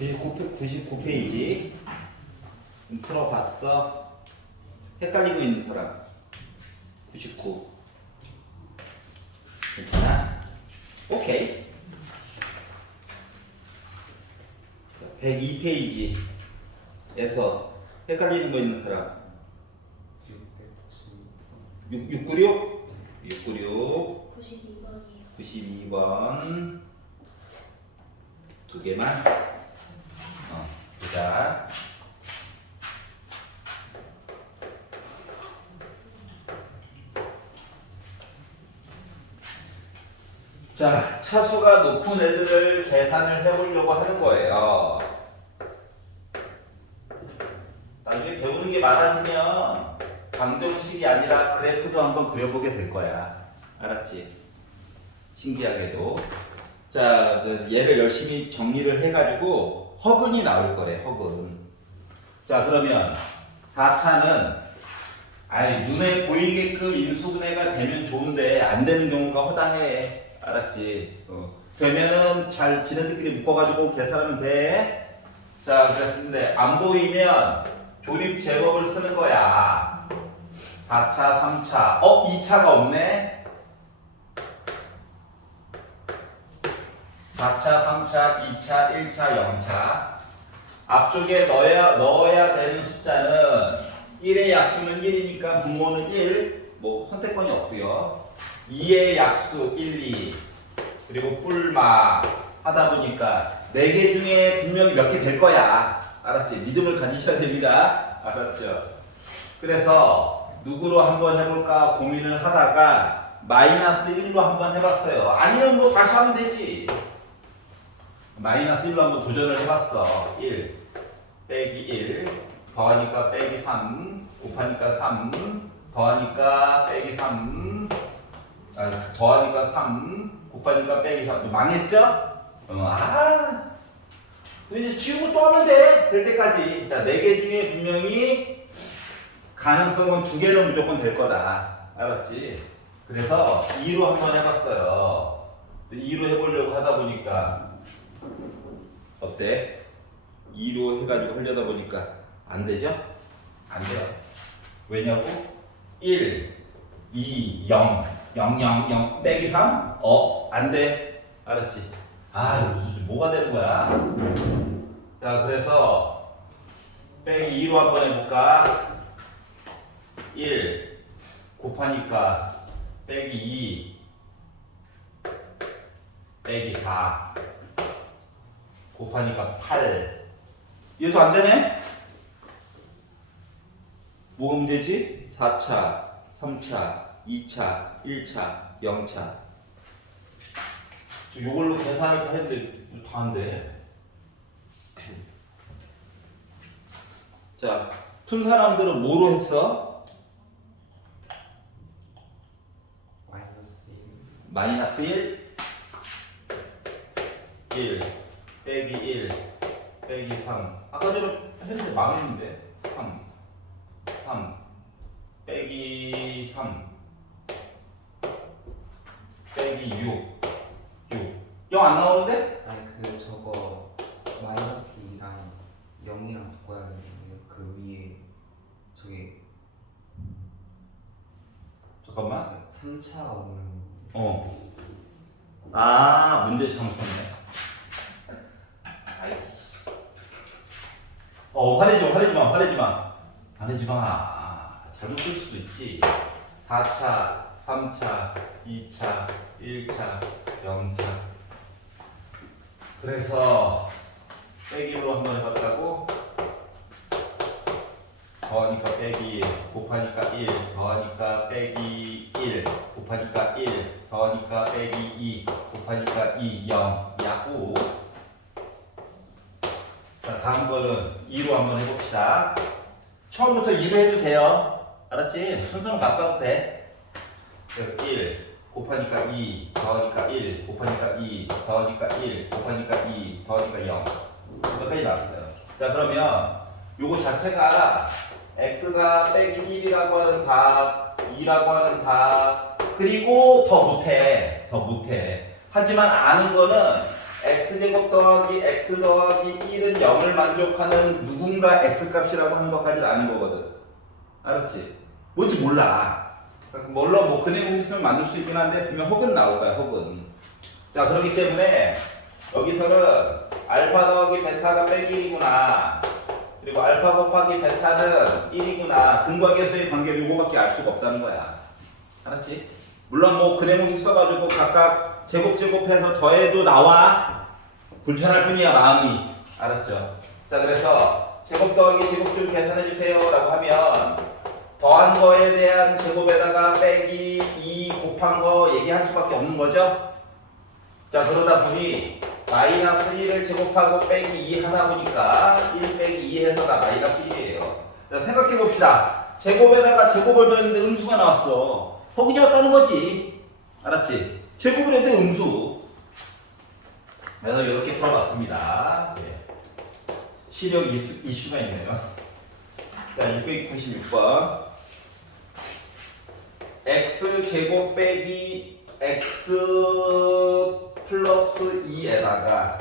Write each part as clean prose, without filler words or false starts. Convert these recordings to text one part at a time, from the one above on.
99페이지. 풀어봤어? 헷갈리고 있는 사람. 99. 괜찮아? 오케이. 102페이지에서 헷갈리는 거 있는 사람. 696? 696. 92번이요. 92번. 두 개만. 보자. 자, 차수가 높은 애들을 계산을 해보려고 하는 거예요. 나중에 배우는 게 많아지면 방정식이 아니라 그래프도 한번 그려보게 될 거야. 알았지? 신기하게도. 자, 얘를 열심히 정리를 해가지고 허근이 나올 거래, 허근. 자, 그러면 4차는 눈에 보이게끔 인수분해가 되면 좋은데 안 되는 경우가 허다해. 알았지? 되면은 잘 지네들끼리 묶어가지고 계산하면 돼. 자, 그랬는데 안 보이면 조립 제법을 쓰는 거야. 4차, 3차. 2차가 없네? 4차, 3차, 2차, 1차, 0차. 앞쪽에 넣어야 되는 숫자는 1의 약수는 1이니까 분모는 1. 뭐 선택권이 없고요. 2의 약수 1, 2. 그리고 뿔마 하다 보니까 4개 중에 분명히 몇 개 될 거야. 알았지? 믿음을 가지셔야 됩니다. 알았죠? 그래서 누구로 한번 해볼까 고민을 하다가 마이너스 1로 한번 해봤어요. 아니면 뭐 다시 하면 되지. 마이너스 1로 한번 도전을 해봤어. 1 빼기 1 더하니까 빼기 3 곱하니까 3 더하니까 빼기 3 더하니까 3 곱하니까 빼기 3 망했죠? 이제 지우고 또 하면 돼. 될 때까지. 자, 4개 중에 분명히 가능성은 2개는 무조건 될 거다. 알았지? 그래서 2로 한번 해봤어요. 2로 해보려고 하다 보니까 어때? 2로 해가지고 하려다 보니까 안 되죠? 안 돼요. 왜냐고? 1, 2, 0, 0, 0, 0 빼기 3? 안 돼. 알았지? 뭐가 되는 거야? 자, 그래서 빼기 2로 한번 해볼까? 1 곱하니까 빼기 2 빼기 4 곱하니까 8 이것도 안 되네? 뭐가 문제지? 4차, 3차, 2차, 1차, 0차. 이걸로 계산을 다 했는데 다 안 돼. 자, 푼 사람들은 뭐로 했어? 마이너스 1? 1 빼기 1 빼기 3 아까 전에 했는데 망했는데 3 빼기 3 빼기 6 0 안 나오는데? 저거 마이너스 2랑 0이랑 바꿔야 되는데 그 위에 저기 잠깐만. 3차가 없는 문제 잘못 썼네. 화내지 마. 잘못 쓸 수도 있지. 4차, 3차, 2차, 1차, 0차. 그래서 빼기로 한번 해봤다고? 더하니까 빼기 1, 곱하니까 1, 더하니까 빼기 1, 곱하니까 1, 더하니까 빼기 2, 곱하니까 2, 0. 야후. 자, 다음 거는 2로 한번 해봅시다. 처음부터 2로 해도 돼요. 알았지? 순서는 바꿔도 돼. 1 곱하니까 2, 더하니까 1, 곱하니까 2, 더하니까 1, 곱하니까 2, 더하니까 0. 여기까지 나왔어요. 자, 그러면 요거 자체가 x가 빼기 1이라고 하는 답, 2라고 하는 답, 그리고 더 못해. 하지만 아는 거는 x제곱 더하기 x 더하기 1은 0을 만족하는 누군가 x값이라고 하는 것까지는 아는 거거든. 알았지? 뭔지 몰라. 물론 뭐 근해 공식을 만들 수 있긴 한데 분명 혹은 나올 거야, 혹은. 자, 그렇기 때문에 여기서는 알파 더하기 베타가 빼기 1이구나. 그리고 알파 곱하기 베타는 1이구나. 근과 계수의 관계를 요거밖에 알 수가 없다는 거야. 알았지? 물론 뭐 근해 공식 써가지고 각각 제곱해서 더해도 나와. 불편할 뿐이야, 마음이. 알았죠? 자, 그래서 제곱 더하기 제곱 좀 계산해 주세요 라고 하면 더한 거에 대한 제곱에다가 빼기 2 곱한 거 얘기할 수밖에 없는 거죠? 자, 그러다 보니 마이너스 1을 제곱하고 빼기 2 하다 보니까 1 빼기 2 해서 다 마이너스 1이에요. 자, 생각해 봅시다. 제곱에다가 제곱을 더했는데 음수가 나왔어. 허구지였다는 거지. 알았지? 제곱을 했는데 음수. 그래서 이렇게 풀어봤습니다. 네. 시력 이슈가 있네요. 자, 696번. x제곱 빼기 x 플러스 2에다가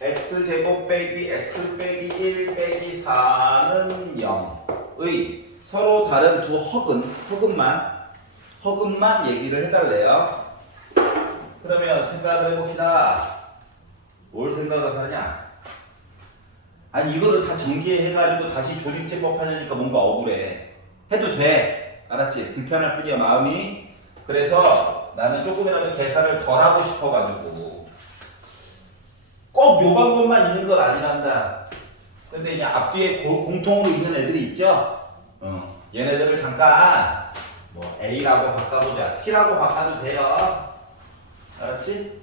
x제곱 빼기 x 빼기 1 빼기 4는 0의 서로 다른 두 허근만 얘기를 해달래요. 그러면 생각을 해봅시다. 뭘 생각을 하냐? 아니 이거를 다 전개해가지고 다시 조립제법 하려니까 뭔가 억울해. 해도 돼. 알았지? 불편할 뿐이야 마음이. 그래서 나는 조금이라도 계산을 덜 하고 싶어가지고 꼭 요 방법만 있는 건 아니란다. 근데 이제 앞뒤에 공통으로 있는 애들이 있죠? 얘네들을 잠깐 뭐 A라고 바꿔보자. T라고 바꿔도 돼요. 알았지?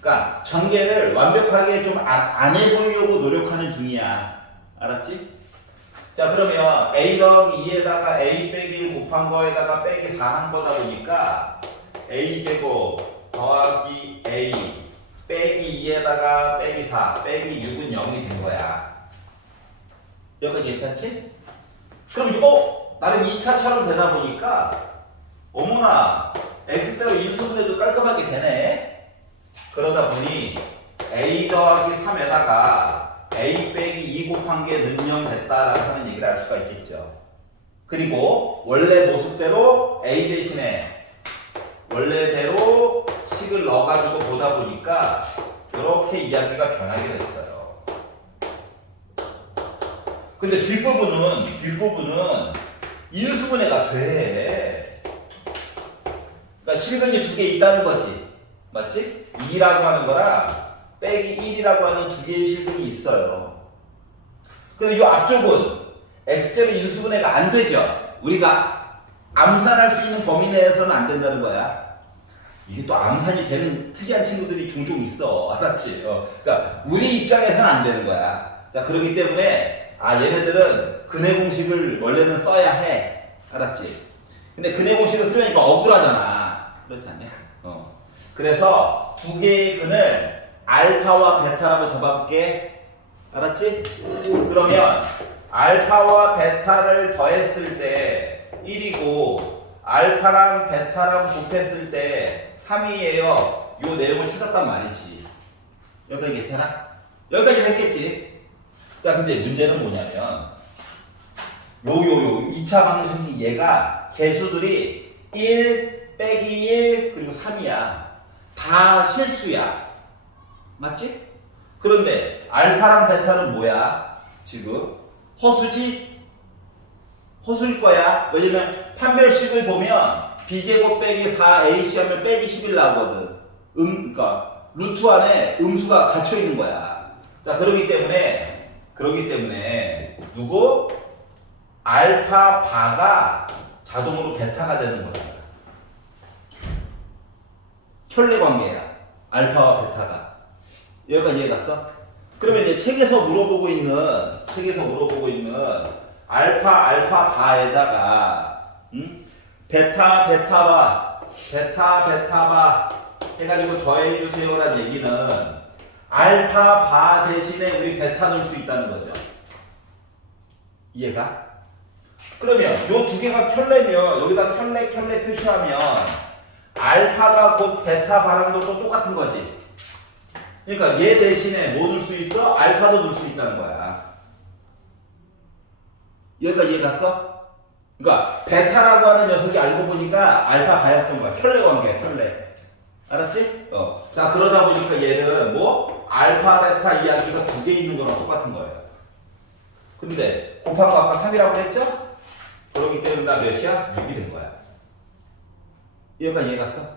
그러니까 전개를 완벽하게 좀 안 해보려고 노력하는 중이야. 알았지? 자, 그러면 A 더하기 2에다가 A 빼기 1 곱한 거에다가 빼기 4 한 거다 보니까 A제곱 더하기 A 빼기 2에다가 빼기 4 빼기 6은 0이 된 거야. 여기까지 괜찮지? 그럼 이제 나름 2차처럼 되다 보니까 어머나 X자로 인수분해도 깔끔하게 되네. 그러다 보니 A 더하기 3에다가 A 빼기 2 곱한 게 능령 됐다라고 하는 얘기를 할 수가 있겠죠. 그리고 원래 모습대로 A 대신에 원래대로 식을 넣어가지고 보다 보니까 이렇게 이야기가 변하게 됐어요. 근데 뒷부분은 인수분해가 돼. 그러니까 실근이 두 개 있다는 거지. 맞지? 2라고 하는 거랑 빼기 1이라고 하는 두 개의 실근이 있어요. 근데 이 앞쪽은 x제로 인수분해가 안 되죠. 우리가 암산할 수 있는 범위 내에서는 안 된다는 거야. 이게 또 암산이 되는 특이한 친구들이 종종 있어. 알았지? 그러니까 우리 입장에서는 안 되는 거야. 자, 그렇기 때문에 얘네들은 근해 공식을 원래는 써야 해. 알았지? 근데 근해 공식을 쓰려니까 억울하잖아. 그렇지 않냐? 그래서 두 개의 근을 알파와 베타라고 잡아볼게. 알았지? 그러면 알파와 베타를 더했을 때 1이고 알파랑 베타랑 곱했을 때 3이에요. 요 내용을 찾았단 말이지. 여기까지 괜찮아? 여기까지는 했겠지? 자, 근데 문제는 뭐냐면 2차 방정식 얘가 개수들이 1 빼기 1 그리고 3이야. 다 실수야. 맞지? 그런데 알파랑 베타는 뭐야? 지금 허수지? 허수일 거야. 왜냐면 판별식을 보면 b제곱 빼기 4ac 하면 빼기 11 나오거든. 그러니까 루트 안에 음수가 갇혀 있는 거야. 자, 그러기 때문에 누구? 알파 바가 자동으로 베타가 되는 거야. 혈내 관계야. 알파와 베타가. 여기까지 이해갔어? 그러면 이제 책에서 물어보고 있는 알파 바에다가 베타 바 해가지고 더해주세요라는 얘기는 알파 바 대신에 우리 베타 넣을 수 있다는 거죠. 이해가? 그러면 요 두 개가 켤레면 여기다 켤레 표시하면 알파가 곧 베타 바랑도 또 똑같은 거지. 그러니까 얘 대신에 뭐 넣을 수 있어? 알파도 넣을 수 있다는 거야. 여기까지 이해 갔어? 그러니까 베타라고 하는 녀석이 알고 보니까 알파 바였던 거야. 켤레 관계야, 켤레. 알았지? 자, 그러다 보니까 얘는 뭐 알파 베타 이야기가 두 개 있는 거랑 똑같은 거예요. 근데 곱한 거 아까 3이라고 했죠? 그러기 때문에 나 몇이야? 6이 된 거야. 여기까지 이해 갔어?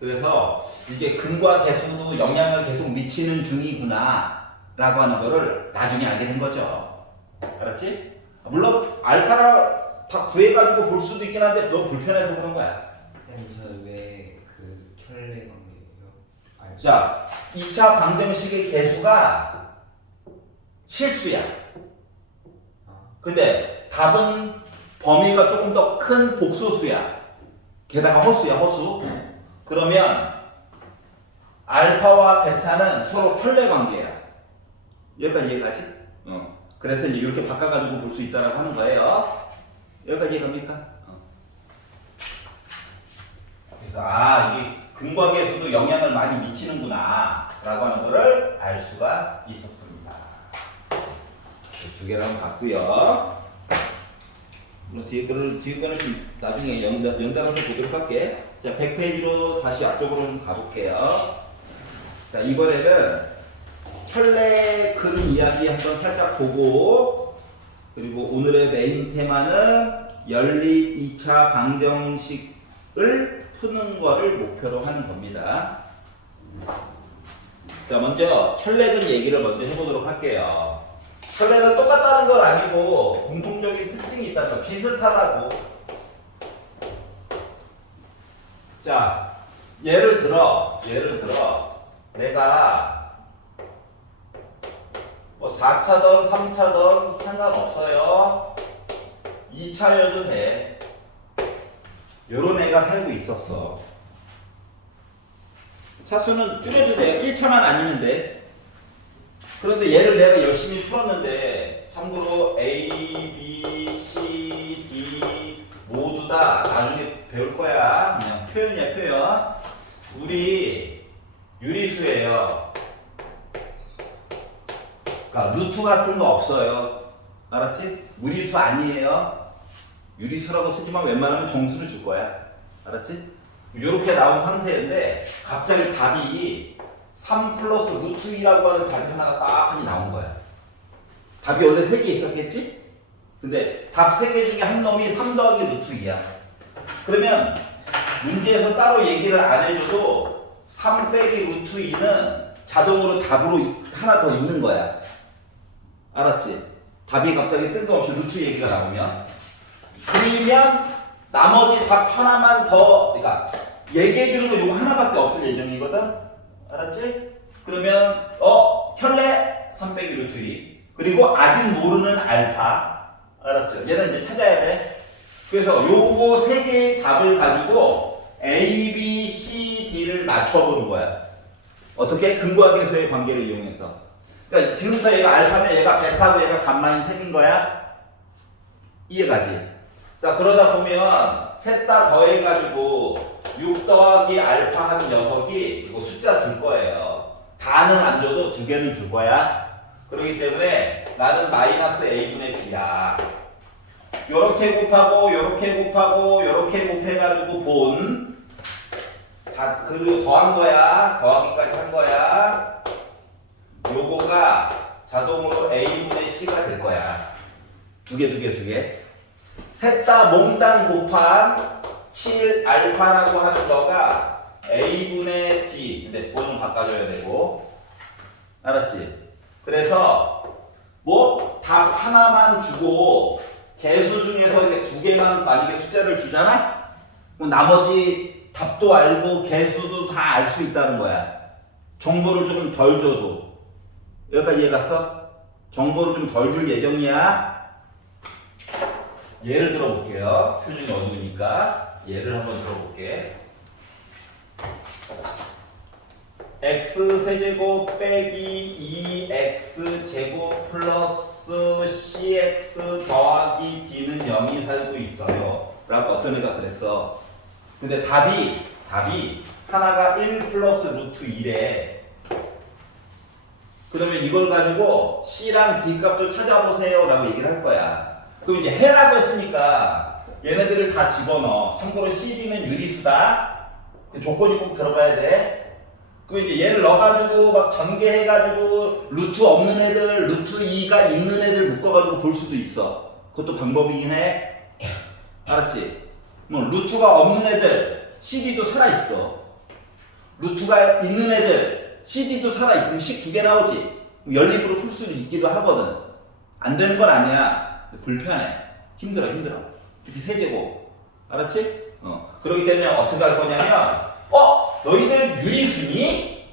그래서 이게 근과 계수도 영향을 계속 미치는 중이구나 라고 하는 거를 나중에 알게 된 거죠. 알았지? 물론 알파라 다 구해가지고 볼 수도 있긴 한데 너무 불편해서 그런 거야. 저왜그 켤레 관계예요? 자, 2차 방정식의 개수가 실수야. 근데 답은 범위가 조금 더 큰 복소수야. 게다가 허수야, 허수. 그러면 알파와 베타는 서로 켤레 관계야. 여기까지 이해가지? 그래서 이제 이렇게 바꿔가지고 볼 수 있다고 하는 거예요. 여기까지 이해갑니까? 그래서 이게 근과 계수도 영향을 많이 미치는구나 라고 하는 거를 알 수가 있었습니다. 두 개를 한번 봤고요. 뒤에 거는 좀 나중에 연달아서 보도록 할게. 자, 100페이지로 다시 앞쪽으로 좀 가볼게요. 자, 이번에는 켤레 근 이야기 한번 살짝 보고, 그리고 오늘의 메인 테마는 연립 2차 방정식을 푸는 거를 목표로 하는 겁니다. 자, 먼저 켤레근 얘기를 먼저 해보도록 할게요. 켤레는 똑같다는 건 아니고 공통적인 특징이 있다는 거, 비슷하다고. 자, 예를 들어 내가 뭐 4차든 3차든 상관없어요. 2차여도 돼. 요런 애가 살고 있었어. 차수는 줄여도 돼요. 1차만 아니면 돼. 그런데 얘를 내가 열심히 풀었는데, 참고로 A, B, C, D 모두 다 나중에 배울 거야. 그냥 표현이야, 표현. 우리 유리수예요. 그러니까 루트 같은 거 없어요. 알았지? 무리수 아니에요. 유리수라고 쓰지만 웬만하면 정수를 줄 거야. 알았지? 이렇게 나온 상태인데 갑자기 답이 3 플러스 루트 2라고 하는 답이 하나가 딱 하니 나온 거야. 답이 원래 3개 있었겠지? 근데 답 3개 중에 한 놈이 3 더하기 루트 2야. 그러면 문제에서 따로 얘기를 안 해줘도 3 빼기 루트 2는 자동으로 답으로 하나 더 있는 거야. 알았지? 답이 갑자기 뜬금없이 루트 얘기가 나오면, 그러면 나머지 답 하나만 더, 그러니까 얘기해주는 거 이거 하나밖에 없을 예정이거든? 알았지? 그러면 켤레 3 빼기 루트 2, 그리고 아직 모르는 알파. 알았죠? 얘는 이제 찾아야 돼. 그래서 요거 3개의 답을 가지고 A, B, C, D를 맞춰보는 거야. 어떻게? 근과 계수의 관계를 이용해서. 그러니까 지금부터 얘가 알파면 얘가 베타고 얘가 감마인 셈인 거야. 이해가지? 자, 그러다 보면 셋 다 더해가지고 6 더하기 알파 하는 녀석이 이거 숫자 줄 거예요. 다는 안 줘도 2개는 줄 거야. 그렇기 때문에 나는 마이너스 A분의 B야. 요렇게 곱하고 요렇게 곱하고 요렇게 곱해가지고 본 그리고 더한 거야. 더하기까지 한 거야. 요거가 자동으로 A분의 C가 될 거야. 두 개. 셋 다 몽땅 곱한 7 알파라고 하는 거가 A분의 D. 근데 번호 바꿔줘야 되고. 알았지? 그래서 뭐 답 하나만 주고 개수 중에서 이렇게 2개만 만약에 숫자를 주잖아? 그럼 나머지 답도 알고 개수도 다 알 수 있다는 거야. 정보를 좀 덜 줘도. 여기까지 이해 갔어? 정보를 좀 덜 줄 예정이야. 예를 들어볼게요. 표준이 어두우니까 예를 한번 들어볼게. x세제곱 빼기 2x제곱 플러스 cx 더하기 d는 0이 살고 있어요 라고 어떤 애가 그랬어. 근데 답이 하나가 1 플러스 루트 1에 그러면 이걸 가지고 C랑 D 값도 찾아보세요 라고 얘기를 할 거야. 그럼 이제 해라고 했으니까 얘네들을 다 집어넣어. 참고로 CD는 유리수다. 그 조건이 꼭 들어가야 돼. 그럼 이제 얘를 넣어가지고 막 전개해가지고 루트 없는 애들, 루트 2가 있는 애들 묶어가지고 볼 수도 있어. 그것도 방법이긴 해. 알았지? 뭐 루트가 없는 애들 CD도 살아있어. 루트가 있는 애들 CD도 살아있으면 19개 나오지. 연립으로 풀 수도 있기도 하거든. 안 되는 건 아니야. 불편해. 힘들어. 특히 세제곱. 알았지? 그렇기 때문에 어떻게 할 거냐면 너희들 유리수니?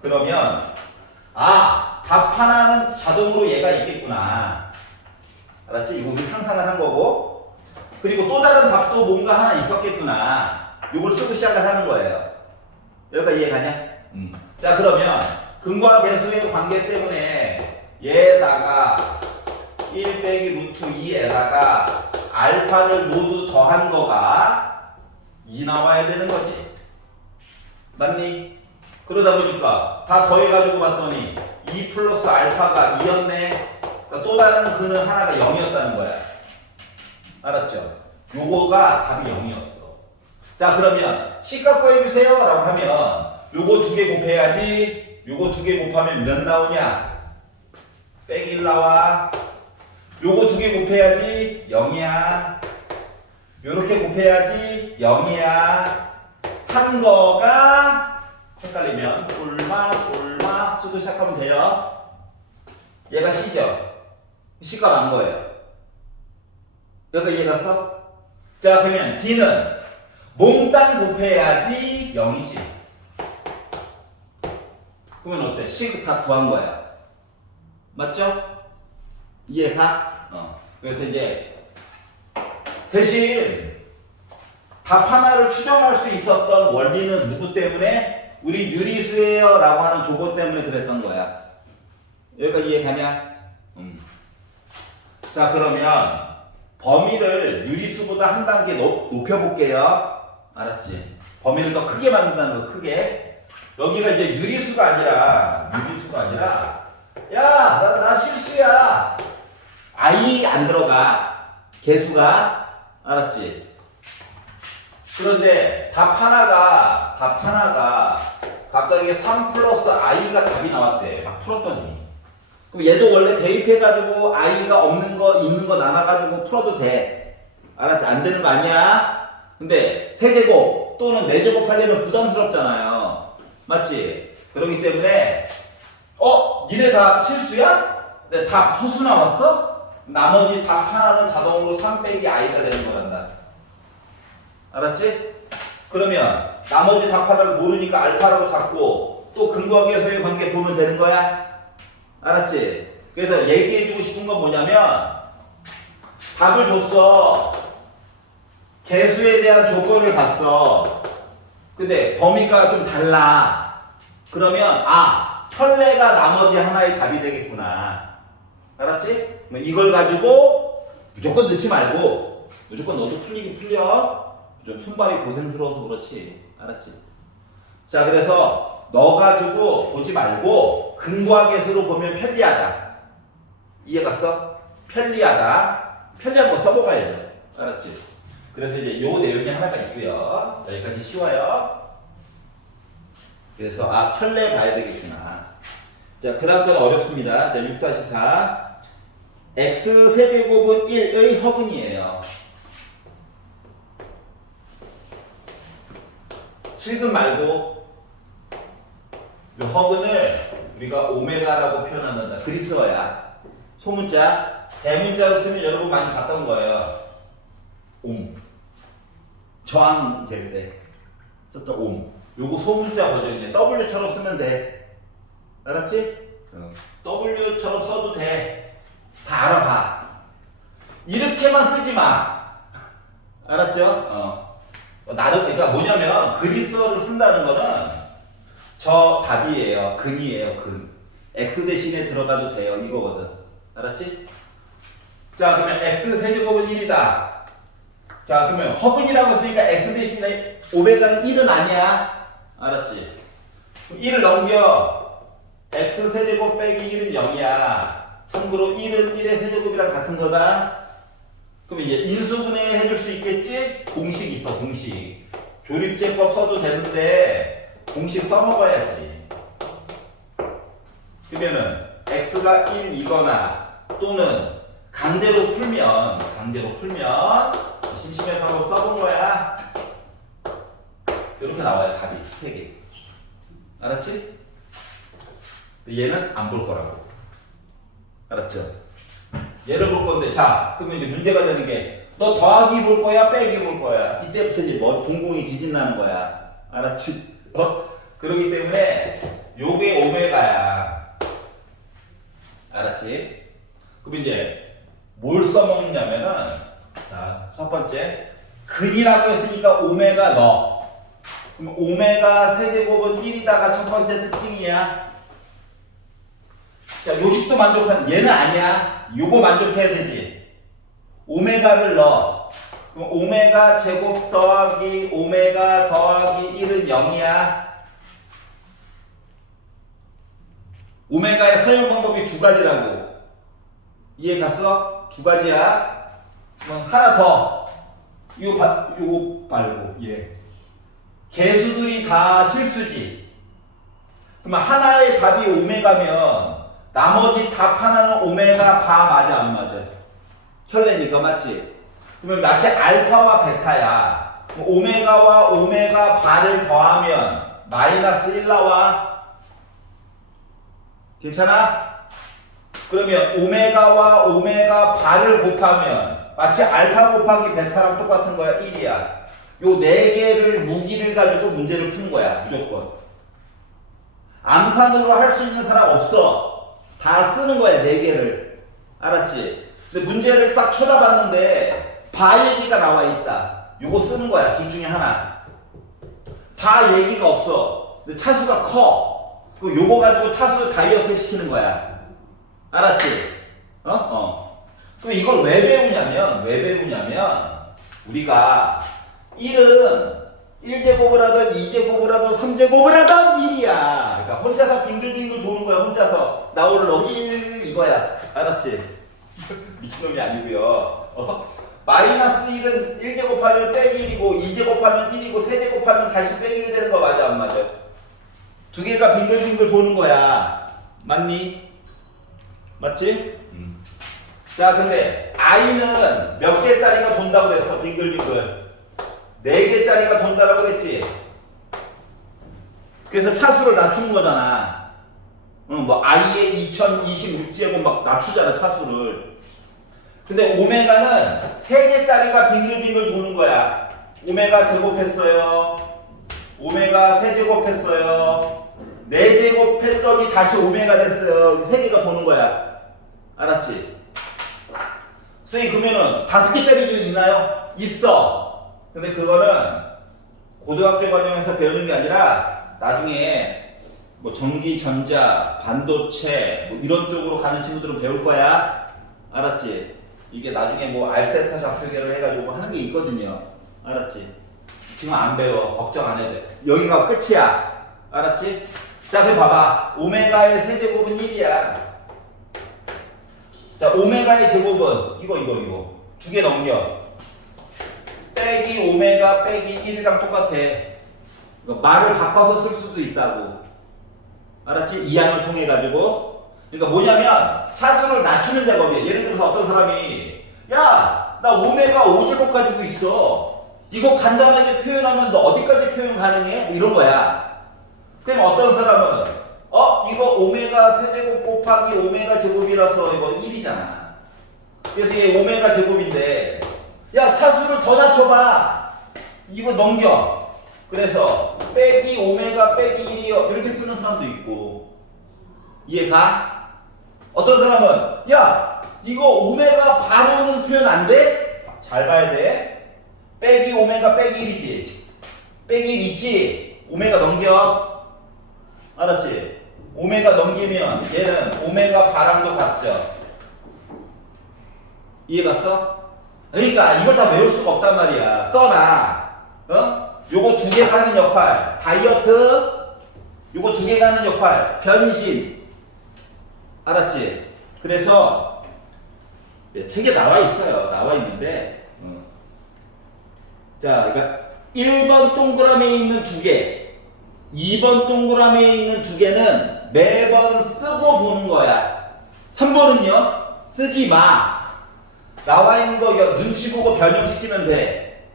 그러면 답 하나는 자동으로 얘가 있겠구나. 알았지? 이거 우리 상상을 한 거고. 그리고 또 다른 답도 뭔가 하나 있었겠구나. 이걸 쓰고 시작을 하는 거예요. 여기까지 이해가냐? 자, 그러면 근과 계수의 관계 때문에 얘에다가 1 빼기 루트 2에다가 알파를 모두 더한 거가 2 나와야 되는 거지. 맞니? 그러다 보니까 다 더해가지고 봤더니 2 플러스 알파가 2였네. 그러니까 또 다른 근은 하나가 0이었다는 거야. 알았죠? 요거가 답이 0이었어. 자, 그러면 C값 구해주세요 라고 하면 요거 2개 곱해야지. 요거 2개 곱하면 몇 나오냐? 빼기 1 나와. 요거 2개 곱해야지 0이야. 요렇게 곱해야지 0이야. 한 거가 헷갈리면 꿀마 쓰고 시작하면 돼요. 얘가 C죠? C값 안 거예요. 여기까지 이해갔어? 자, 그러면 D는 몽땅 곱해야지 0이지. 그러면 어때? C 다 구한 거야. 맞죠? 이해가? 그래서 이제 대신 답 하나를 추정할 수 있었던 원리는 누구 때문에? 우리 유리수예요 라고 하는 조건 때문에 그랬던 거야. 여기까지 이해가냐? 자, 그러면 범위를 유리수보다 한 단계 높여볼게요. 알았지? 범위를 더 크게 만든다는 거, 크게. 여기가 이제 유리수가 아니라 나 실수야. I 안 들어가. 개수가. 알았지? 그런데 답 하나가 각각의 3 플러스 i가 답이 나왔대. 막 풀었더니. 그럼 얘도 원래 대입해가지고 i가 없는 거 있는 거 나눠가지고 풀어도 돼. 알았지? 안 되는 거 아니야? 근데 세제곱 또는 네제곱 하려면 부담스럽잖아요. 맞지? 그렇기 때문에 니네 다 실수야? 근데 답 허수 나왔어? 나머지 답 하나는 자동으로 3 빼기 i가 되는 거란다. 알았지? 그러면 나머지 답 하나를 모르니까 알파라고 잡고 또 근과 계수의 관계 보면 되는 거야? 알았지? 그래서 얘기해주고 싶은 건 뭐냐면 답을 줬어. 개수에 대한 조건을 봤어. 근데 범위가 좀 달라. 그러면 선례가 나머지 하나의 답이 되겠구나. 알았지? 이걸 가지고 무조건 넣지 말고 무조건 넣어도 풀리긴 풀려. 좀 손발이 고생스러워서 그렇지. 알았지? 자, 그래서 넣어가지고 보지 말고 근과 계수로 보면 편리하다. 이해갔어? 편리한 거 써먹어야죠. 알았지? 그래서 이제 요 내용이 하나가 있고요. 여기까지 쉬워요. 그래서 편례 봐야 되겠구나. 자, 그 다음 건 어렵습니다. 자, 6-4 x 세제곱은 1의 허근이에요. 실근 말고 이 허근을 우리가 오메가라고 표현한다. 그리스어야. 소문자. 대문자로 쓰면 여러분 많이 봤던 거예요. 저항 잴 때 썼던 요거 소문자 버전이야. W처럼 쓰면 돼. 알았지? W처럼 써도 돼. 다 알아봐. 이렇게만 쓰지 마. 알았죠? 나름, 그러니까 뭐냐면, 그리스어를 쓴다는 거는 저 답이에요. 근이에요, 근. X 대신에 들어가도 돼요. 이거거든. 알았지? 자, 그러면 X 세제곱은 1이다. 자, 그러면 허근이라고 쓰니까 X 대신에 오메가는 1은 아니야. 알았지? 1을 넘겨. x 세제곱 빼기 1은 0이야. 참고로 1은 1의 세제곱이랑 같은 거다. 그럼 이제 인수분해 해줄 수 있겠지? 공식 있어, 공식. 조립제법 써도 되는데 공식 써먹어야지. 그러면은 x가 1이거나 또는 강제로 풀면 심심해서 한번 써본 거야. 이렇게 나와요, 답이. 3개. 알았지? 얘는 안 볼 거라고. 알았죠? 얘를 볼 건데, 자, 그러면 이제 문제가 되는 게, 너 더하기 볼 거야, 빼기 볼 거야? 이때부터 이제 동공이 지진 나는 거야. 알았지? 그러기 때문에, 요게 오메가야. 알았지? 그럼 이제, 뭘 써먹냐면은, 자, 첫 번째, 근이라고 했으니까 오메가 넣어. 그럼 오메가 세제곱은 1이다가 첫 번째 특징이야. 자, 요식도 만족한, 얘는 아니야. 요거 만족해야 되지. 오메가를 넣어. 그럼 오메가 제곱 더하기 오메가 더하기 1은 0이야. 오메가의 사용 방법이 두 가지라고. 이해 갔어? 두 가지야. 그럼 하나 더. 요거 말고, 예. 개수들이 다 실수지. 그러면 하나의 답이 오메가면 나머지 답 하나는 오메가 바 맞아 안 맞아? 혈레니까 맞지? 그러면 마치 알파와 베타야. 오메가와 오메가 바를 더하면 마이너스 1 나와. 괜찮아? 그러면 오메가와 오메가 바를 곱하면 마치 알파 곱하기 베타랑 똑같은 거야. 1이야. 요 네 개를 무기를 가지고 문제를 푸는 거야. 무조건. 암산으로 할 수 있는 사람 없어. 다 쓰는 거야, 네 개를. 알았지? 근데 문제를 딱 쳐다봤는데 바 얘기가 나와 있다. 요거 쓰는 거야, 둘 중에 하나. 바 얘기가 없어. 근데 차수가 커. 그럼 요거 가지고 차수 다이어트 시키는 거야. 알았지? 그럼 이걸 왜 배우냐면 우리가 1은 1제곱을 하든 2제곱을 하든 3제곱을 하든 1이야. 그러니까 혼자서 빙글빙글 도는 거야. 혼자서 나오를 넣어 1 이거야. 알았지? 미친놈이 아니고요. 마이너스 1은 1제곱하면 빼기 1이고 2제곱하면 1이고 3제곱하면 다시 빼기 1 되는 거 맞아 안 맞아? 두 개가 빙글빙글 도는 거야. 맞니? 맞지? 자, 근데 i는 몇 개짜리가 돈다고 그랬어? 빙글빙글 4개짜리가 돈다라고 그랬지? 그래서 차수를 낮춘 거잖아. 뭐 i의 2026제곱 막 낮추잖아, 차수를. 근데 오메가는 3개짜리가 빙글빙글 도는 거야. 오메가 제곱했어요. 오메가 세제곱했어요. 4제곱 했더니 다시 오메가 됐어요. 3개가 도는 거야. 알았지? 선생님, 그러면은 5개짜리도 있나요? 있어. 근데 그거는 고등학교 과정에서 배우는 게 아니라 나중에 뭐 전기, 전자, 반도체 뭐 이런 쪽으로 가는 친구들은 배울 거야. 알았지? 이게 나중에 뭐 알세타 좌표계를 해가지고 뭐 하는 게 있거든요. 알았지? 지금 안 배워. 걱정 안 해도 돼. 여기가 끝이야. 알았지? 자, 그럼 봐봐. 오메가의 세제곱은 1이야. 자, 오메가의 제곱은 이거 두 개 넘겨. 빼기 오메가 빼기 1이랑 똑같아. 말을 바꿔서 쓸 수도 있다고. 알았지? 이항을 통해 가지고. 그러니까 뭐냐면 차수를 낮추는 작업이야. 예를 들어서 어떤 사람이 야, 나 오메가 5제곱 가지고 있어. 이거 간단하게 표현하면 너 어디까지 표현 가능해? 뭐 이런 거야. 그럼 어떤 사람은 이거 오메가 세제곱 곱하기 오메가 제곱이라서 이거 1이잖아. 그래서 얘 오메가 제곱인데 야, 차수를 더 낮춰봐. 이거 넘겨. 그래서 빼기 오메가 빼기 1이요. 이렇게 쓰는 사람도 있고. 이해가? 어떤 사람은 야, 이거 오메가 바로는 표현 안 돼? 잘 봐야 돼. 빼기 오메가 빼기 1이지. 빼기 1 있지. 오메가 넘겨. 알았지? 오메가 넘기면 얘는 오메가 바랑도 같죠. 이해 갔어? 그러니까 이걸 다 외울 수가 없단 말이야. 써놔. 요거 2개가 하는 역할 다이어트, 요거 2개가 하는 역할 변신. 알았지? 그래서 책에 나와 있어요. 나와 있는데 자, 그러니까 1번 동그라미에 있는 두 개, 2번 동그라미에 있는 두 개는 매번 쓰고 보는 거야. 3번은요? 쓰지 마. 나와 있는 거 눈치 보고 변형시키면 돼.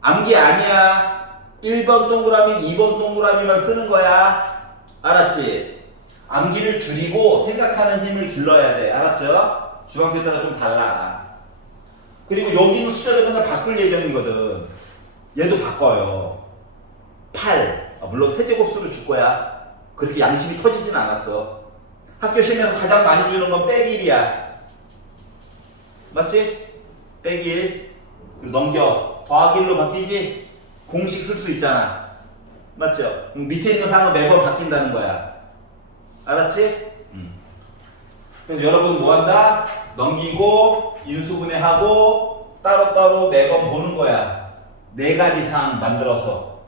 암기 아니야. 1번 동그라미, 2번 동그라미만 쓰는 거야. 알았지? 암기를 줄이고 생각하는 힘을 길러야 돼. 알았죠? 중학교 때랑 좀 달라. 그리고 여기는 숫자를 맨날 바꿀 예정이거든. 얘도 바꿔요. 8. 물론 세제곱수로 줄 거야. 그렇게 양심이 터지진 않았어. 학교 시험에서 가장 많이 주는 건 빼기 1이야. 맞지? 빼기 1. 그리고 넘겨. 더하기 1로 바뀌지? 공식 쓸 수 있잖아. 맞죠? 밑에 있는 사항은 매번 바뀐다는 거야. 알았지? 그럼 여러분 뭐 한다? 넘기고 인수분해하고 따로따로 매번 보는 거야. 4가지 사항 만들어서.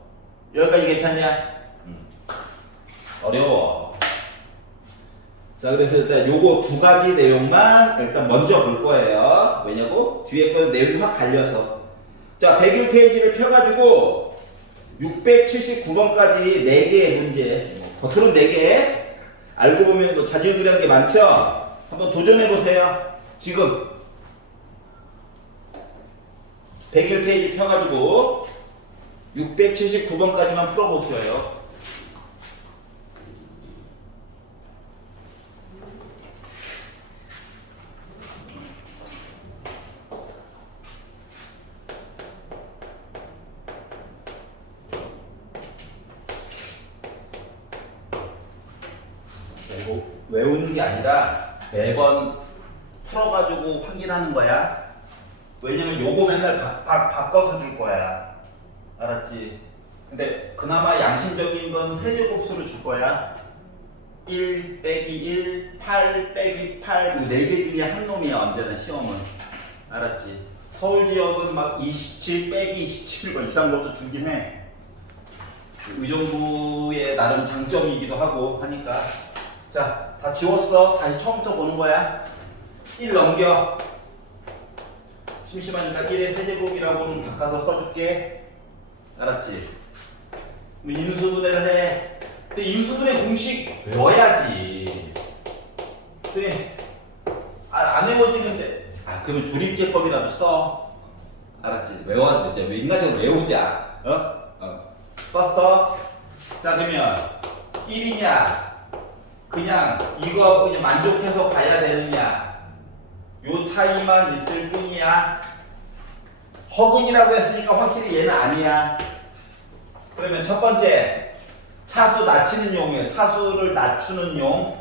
여기까지 괜찮냐? 어려워. 자, 그래서 일단 요거 2가지 내용만 일단 먼저 볼 거예요. 왜냐고? 뒤에 거는 내용이 확 갈려서. 자, 101페이지를 펴가지고 679번까지 4개의 문제. 겉으로는 4개. 알고 보면 뭐 자질구레한 게 많죠? 한번 도전해보세요. 지금 101페이지 펴가지고 679번까지만 풀어보세요. 이거 외우는 게 아니라 매번 풀어가지고 확인하는 거야. 왜냐면 요거 맨날 바꿔서 줄 거야. 알았지? 근데 그나마 양심적인 건 세제곱수로 줄 거야. 1 빼기 1, 8 빼기 8, 그 4개 중에 한 놈이야 언제나 시험은. 알았지? 서울 지역은 막 27 빼기 27 이상 것도 주긴 해. 의정부의 나름 장점이기도 하고 하니까. 자, 다 지웠어. 다시 처음부터 보는 거야. 1 넘겨. 심심하니까 1의 세제곱이라고는 바꿔서 써줄게. 알았지? 그럼 인수분해를 해. 인수분해 공식 외워야지. 선생님, 안 외워지는데. 그러면 조립제법이라도 써. 알았지? 외워야 돼. 인간적으로 외우자. 썼어? 자, 그러면 1이냐? 그냥 이거하고 그냥 만족해서 봐야 되느냐? 요 차이만 있을 뿐이야. 허근이라고 했으니까 확실히 얘는 아니야. 그러면 첫 번째, 차수 낮추는 용이에요. 차수를 낮추는 용.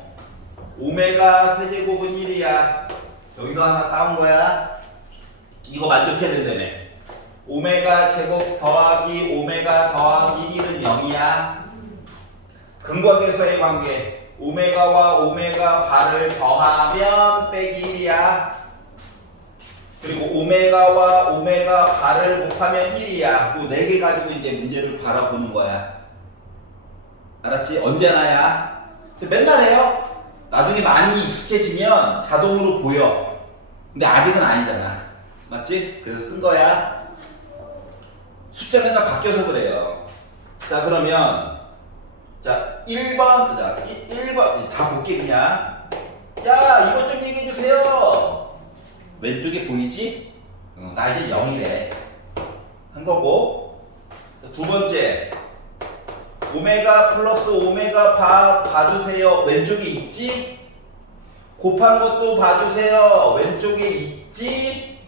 오메가 세제곱은 1이야. 여기서 하나 따온 거야. 이거 만족해야 된다며. 오메가 제곱 더하기 오메가 더하기 1은 0이야. 근각에서의 관계. 오메가와 오메가 바를 더하면 빼기 1이야. 그리고 오메가와 오메가 바를 곱하면 1이야. 그 4개 가지고 이제 문제를 바라보는 거야. 알았지? 언제나야. 맨날 해요. 나중에 많이 익숙해지면 자동으로 보여. 근데 아직은 아니잖아. 맞지? 그래서 쓴 거야. 숫자 맨날 바뀌어서 그래요. 자, 그러면 자, 1번, 자, 1번, 다 볼게, 그냥. 야, 이것 좀 얘기해주세요. 왼쪽에 보이지? 나 이제 0이래. 한 거고. 자, 두 번째. 오메가 플러스 오메가 봐주세요. 왼쪽에 있지? 곱한 것도 봐주세요. 왼쪽에 있지?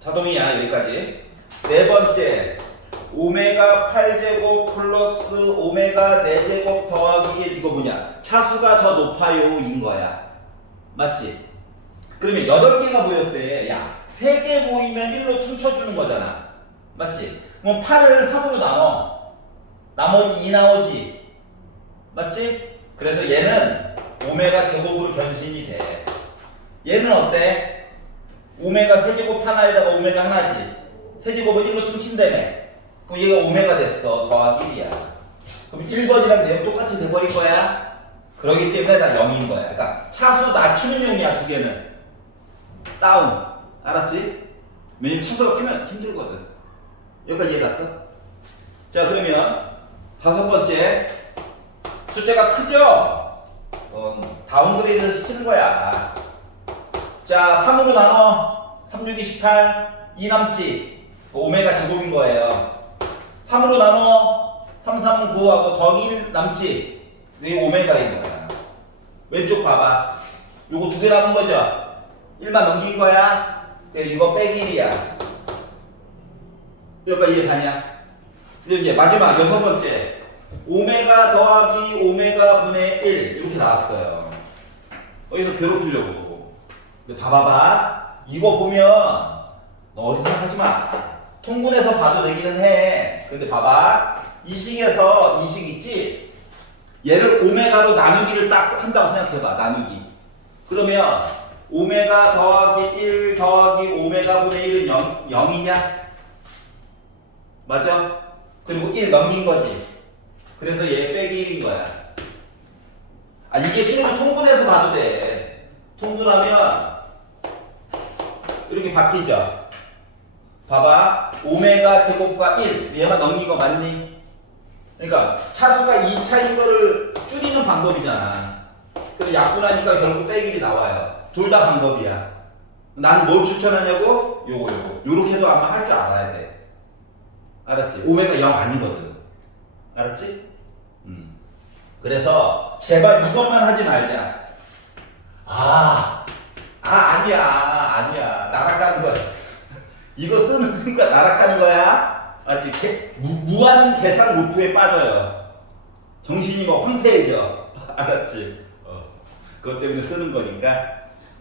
자동이야, 여기까지. 네 번째. 오메가 8제곱 플러스 오메가 4제곱 더하기 1 이거 뭐냐? 차수가 더 높아요 인 거야. 맞지? 그러면 8개가 모였대. 야, 3개 모이면 1로 퉁쳐주는 거잖아. 맞지? 그럼 8을 3으로 나눠. 나머지 2 나오지. 맞지? 그래서 얘는 오메가 제곱으로 변신이 돼. 얘는 어때? 오메가 세제곱 하나에다가 오메가 하나지. 세제곱은 1로 퉁친다며. 그럼 얘가 오메가 됐어. 더하기 1이야. 그럼 1번이랑 내용 똑같이 돼버릴 거야. 그러기 때문에 다 0인 거야. 그러니까 차수 낮추는 용이야, 두 개는. 다운. 알았지? 왜냐면 차수가 크면 힘들거든. 여기까지 이해 갔어? 자, 그러면 다섯 번째. 숫자가 크죠? 다운그레이드를 시키는 거야. 자, 3으로 나눠. 3, 6, 28. 2 남지. 오메가 제곱인 거예요. 3으로 나눠. 3, 3, 9하고 더하기 1 남지. 이게 오메가인 거야. 왼쪽 봐봐. 요거 두 개 남은 거죠? 1만 넘긴 거야. 이거 빼기 1이야. 여기까지 이해 가냐? 그리고 이제 마지막 여섯 번째. 오메가 더하기 오메가 분의 1 이렇게 나왔어요. 여기서 괴롭히려고. 근데 봐봐봐. 이거 보면 너 어디 생각하지 마. 통분해서 봐도 되기는 해. 근데 봐봐. 이 식에서 이 식 있지? 얘를 오메가로 나누기를 딱 한다고 생각해봐. 나누기. 그러면 오메가 더하기 1 더하기 오메가 분의 1은 0이냐? 맞아? 그리고 1 넘긴 거지. 그래서 얘 빼기 1인 거야. 아, 이게 싫으면 통분해서 봐도 돼. 통분하면 이렇게 바뀌죠. 봐봐. 오메가 제곱과 1 얘만 넘긴 거 맞니? 그러니까 차수가 2차인 거를 줄이는 방법이잖아. 그래서 약분하니까 결국 빼기 1이 나와요. 둘 다 방법이야. 난 뭘 추천하냐고? 요거. 요렇게도 아마 할 줄 알아야 돼. 알았지? 오메가 0 아니거든. 알았지? 그래서 제발 이것만 하지 말자. 아니야. 날아가는 거야. 이거 쓰는 순간 날아가는 거야. 알았지? 무한 계산 루프에 빠져요. 정신이 뭐 황폐해져. 알았지? 그것 때문에 쓰는 거니까.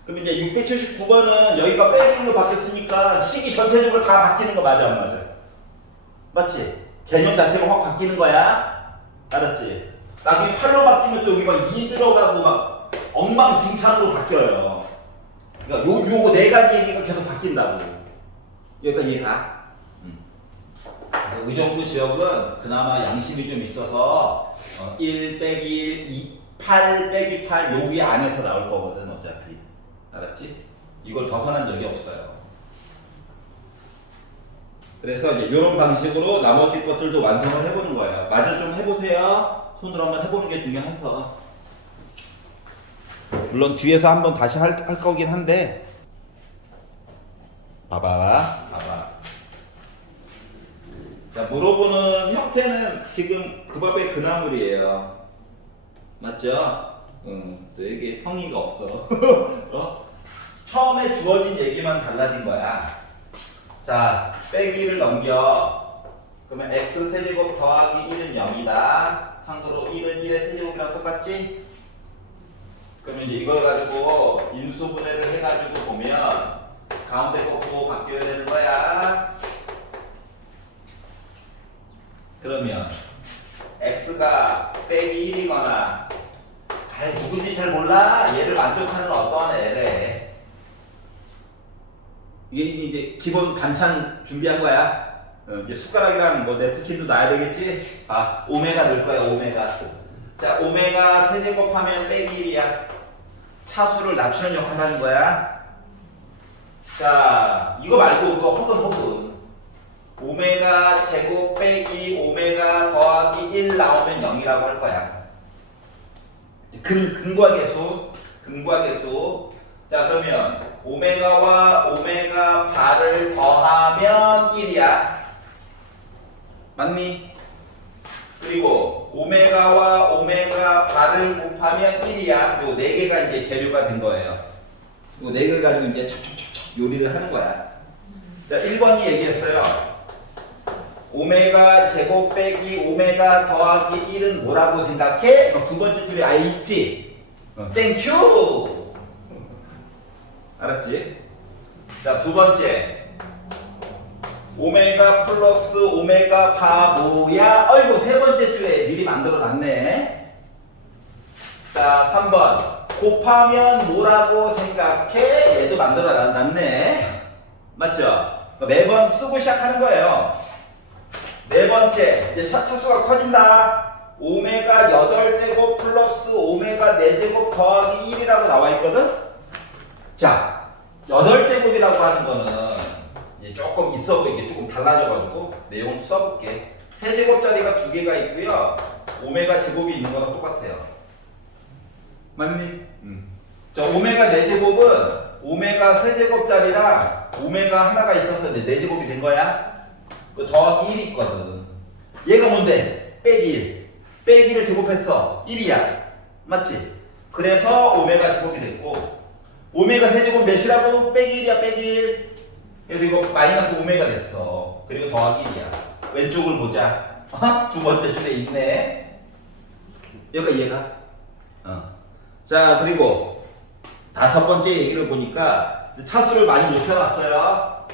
그럼 이제 679번은 여기가 빼기로 바뀌었으니까 식이 전체적으로 다 바뀌는 거 맞아, 안 맞아? 맞지? 개념 자체가 확 바뀌는 거야. 알았지? 나중에 8로 바뀌면 또 여기 막 2 들어가고 막 엉망진창으로 바뀌어요. 그러니까 요거 네 가지 얘기가 계속 바뀐다고. 여기까지 이해가? 의정부 지역은 그나마 양심이 좀 있어서 1 빼기 1, 2, 8 빼기 8 여기 안에서 나올 거거든 어차피. 알았지? 이걸 벗어난 적이 없어요. 그래서 이제 이런 방식으로 나머지 것들도 완성을 해보는 거예요. 마저 좀 해보세요. 손으로 한번 해보는 게 중요해서. 물론 뒤에서 한번 다시 할 거긴 한데. 봐봐. 자, 물어보는 형태는 지금 그 밥의 그나물이에요. 맞죠? 되게 성의가 없어. 처음에 주어진 얘기만 달라진 거야. 자, 빼기를 넘겨. 그러면 x 세제곱 더하기 1은 0이다. 참고로 1은 1의 세제곱이랑 똑같지? 그러면 이제 이걸 가지고 인수분해를 해가지고 보면 가운데 거 부호 바뀌어야 되는 거야. 그러면 x가 빼기 1이거나 누군지 잘 몰라. 얘를 만족하는 어떠한 애래. 이게 이제 기본 반찬 준비한 거야. 이제 숟가락이랑 뭐 냅킨도 놔야 되겠지? 오메가 넣을 거야, 오메가. 자, 오메가 세제곱하면 빼기 1이야. 차수를 낮추는 역할을 하는 거야. 자, 이거 말고 그거 허근. 오메가 제곱 빼기 오메가 더하기 1 나오면 0이라고 할 거야. 근과 계수. 자, 그러면 오메가와 오메가 바를 더하면 1이야. 맞니? 그리고 오메가와 오메가 바를 곱하면 1이야. 요 4개가 이제 재료가 된 거예요. 요 4개를 가지고 이제 척척척척 요리를 하는 거야. 자, 1번이 얘기했어요. 오메가 제곱 빼기 오메가 더하기 1은 뭐라고 생각해? 두 번째 줄에 아예 있지? 땡큐! 알았지? 자, 두 번째. 오메가 플러스 오메가 바보야. 어이구, 세 번째 줄에 미리 만들어 놨네. 자, 3번. 곱하면 뭐라고 생각해? 얘도 만들어 놨네. 맞죠? 매번 쓰고 시작하는 거예요. 네 번째. 이제 차수가 커진다. 오메가 8제곱 플러스 오메가 세제곱짜리가 두 개가 있고요. 오메가 제곱이 있는 거랑 똑같아요. 맞니? 자, 오메가 4제곱은 오메가 세제곱짜리랑 오메가 하나가 있어서 4제곱이 된 거야. 그 더하기 1이 있거든. 얘가 뭔데? 빼기 1. 빼기 1을 제곱했어. 1이야. 맞지? 그래서 오메가 제곱이 됐고 오메가 세제곱 몇이라고? 빼기 1이야. 빼기 1. 그래서 이거 마이너스 오메가 됐어. 그리고 더하기 1이야. 왼쪽을 보자. 두 번째 줄에 있네. 여기가 이해가? 자, 그리고 다섯 번째 얘기를 보니까 차수를 많이 못 해놨어요.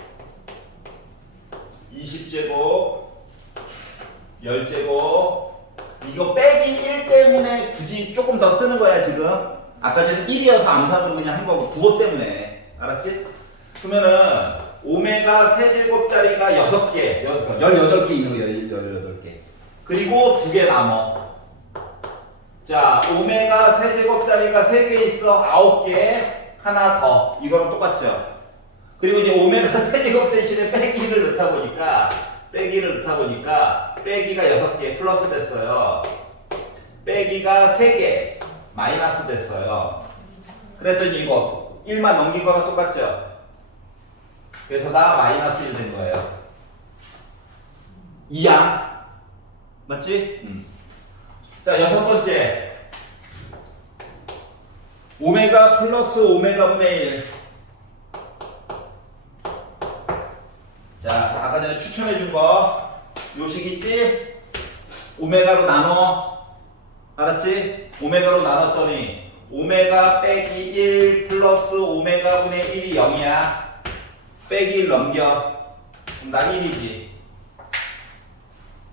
20제곱, 10제곱. 이거 빼기 1 때문에 굳이 조금 더 쓰는 거야, 지금. 아까 전에 1이어서 암산으로 그냥 한 거고, 그것 때문에. 알았지? 그러면은, 오메가 세제곱짜리가 6개, 18개 있는 거, 18개. 그리고 2개 남어. 자, 오메가 세제곱짜리가 3개 있어. 9개. 하나 더. 이거랑 똑같죠? 그리고 이제 오메가 세제곱 대신에 빼기를 넣다 보니까, 빼기가 6개 플러스 됐어요. 빼기가 3개 마이너스 됐어요. 그랬더니 이거 1만 넘긴 거랑 똑같죠? 그래서 나 마이너스 1 된 거예요. 이양. 맞지? 자, 여섯 번째. 오메가 플러스 오메가 분의 1. 자, 아까 전에 추천해준 거. 요식 있지? 오메가로 나눠. 알았지? 오메가로 나눴더니 오메가 빼기 1 플러스 오메가 분의 1이 0이야. 빼기 1 넘겨. 그럼 난 1이지.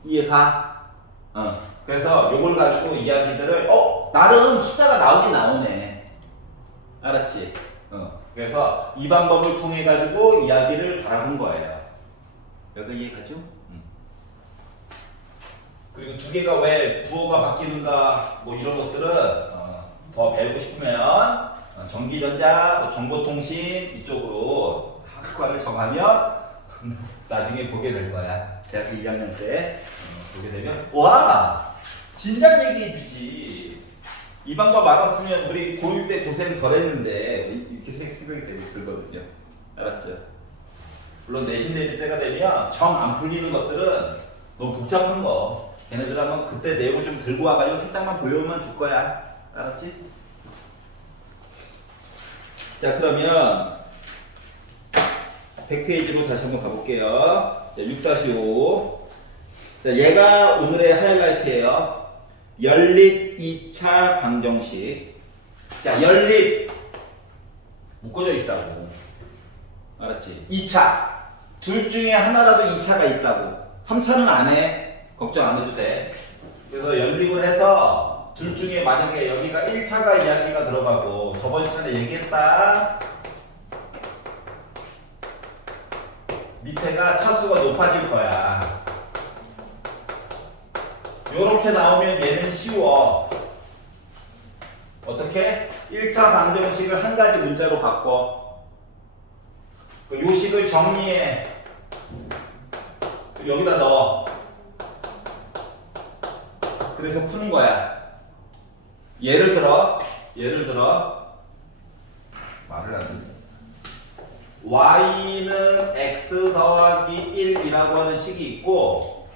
이해가? 그래서 요걸 가지고 이야기들을 나름 숫자가 나오긴 나오네. 알았지? 그래서 이 방법을 통해 가지고 이야기를 바라본 거예요. 여기 이해가죠? 그리고 두 개가 왜 부호가 바뀌는가 뭐 이런 것들은 더 배우고 싶으면 전기전자, 뭐 정보통신 이쪽으로 학과를 정하면 나중에 보게 될 거야. 대학교 2학년 때 보게 되면 와 진작 얘기해 주지. 이 방법 알았으면 우리 고1 때 고생 덜 했는데 이렇게 생각이 들거든요. 알았죠? 물론 내신 내릴 때가 되면 정 안 풀리는 것들은 너무 복잡한 거 걔네들 한번 그때 내용을 좀 들고 와가지고 살짝만 보여만 줄 거야. 알았지? 자, 그러면 100페이지로 다시 한번 가볼게요. 6-5. 자, 얘가 오늘의 하이라이트예요. 연립 2차 방정식. 자, 연립 묶어져 있다고. 알았지? 2차. 둘 중에 하나라도 2차가 있다고. 3차는 안 해. 걱정 안 해도 돼. 그래서 연립을 해서 둘 중에 만약에 여기가 1차가 이야기가 들어가고 저번 시간에 얘기했다. 밑에가 차수가 높아질 거야. 요렇게 나오면 얘는 쉬워. 어떻게? 1차 방정식을 한 가지 문자로 바꿔. 요식을 정리해. 여기다 넣어. 그래서 푸는 거야. 예를 들어 말을 안 듣네. y는 x 더하기 1이라고 하는 식이 있고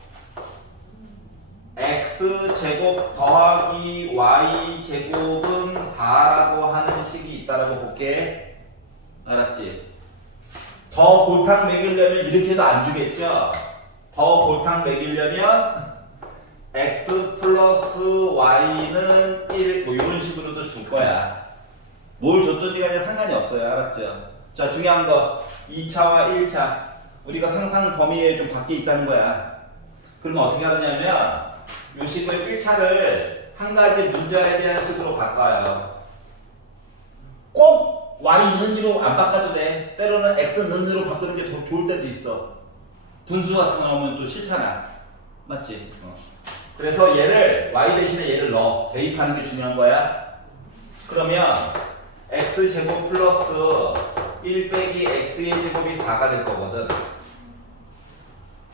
x제곱 더하기 y제곱은 4라고 하는 식이 있다라고 볼게. 알았지? 더 골탕 먹이려면 이렇게 해도 안 주겠죠? 더 골탕 먹이려면 x 플러스 y는 1 뭐 이런 식으로도 줄 거야. 뭘 줬든지 간에 상관이 없어요. 알았죠? 자, 중요한 거 2차와 1차 우리가 상상 범위에 좀 밖에 있다는 거야. 그러면 어떻게 하느냐면 요 식을 1차를 한 가지 문자에 대한 식으로 바꿔요. 꼭 y는으로 안 바꿔도 돼. 때로는 x는으로 바꾸는 게 더 좋을 때도 있어. 분수 같은 거 나오면 또 싫잖아. 맞지? 그래서 얘를 y 대신에 얘를 넣어. 대입하는 게 중요한 거야. 그러면 x제곱 플러스 1 빼기 x의 제곱이 4가 될 거거든.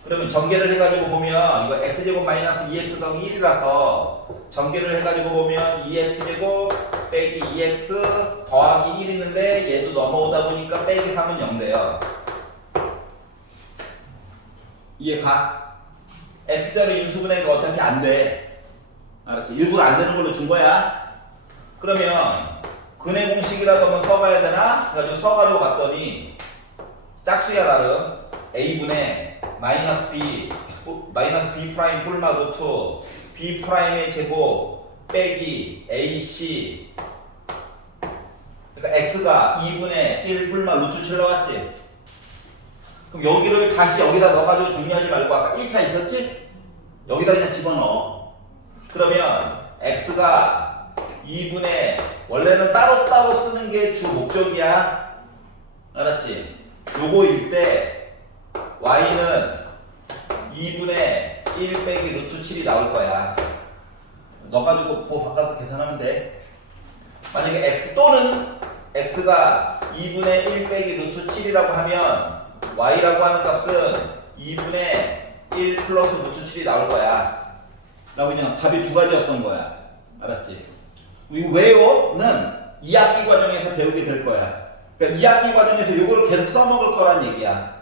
그러면 전개를 해가지고 보면 이거 x제곱 마이너스 2x 더하기 1이라서 전개를 해가지고 보면 2x제곱 빼기 2x 더하기 1 있는데 얘도 넘어오다 보니까 빼기 3은 0 돼요. 이해가? x자로 인수분해가 어차피 안 돼. 알았지? 일부러 안 되는 걸로 준 거야. 그러면 근해 공식이라도 한번 써봐야 되나? 그래가지고 써가지고 봤더니 짝수야 나름 a분의 마이너스 b 프라임 뿔마 루트 b 프라임의 제곱 빼기 ac 그러니까 x가 2분의 1 뿔마 루트 7 나왔지? 그럼 여기를 다시 여기다 넣어가지고 정리하지 말고 아까 1차 있었지? 여기다 그냥 집어넣어. 그러면 x가 2분의 원래는 따로따로 쓰는 게 주 목적이야. 알았지? 요거일 때 y는 2분의 1 빼기 루트 7이 나올 거야. 넣어가지고 부호 바꿔서 계산하면 돼. 만약에 x 또는 x가 2분의 1 빼기 루트 7이라고 하면 y라고 하는 값은 2분의 1 플러스 루트 7이 나올 거야. 라고 그냥 답이 두 가지였던 거야. 알았지? 이 왜요?는 2학기 과정에서 배우게 될 거야. 그러니까 2학기 과정에서 이걸 계속 써먹을 거란 얘기야.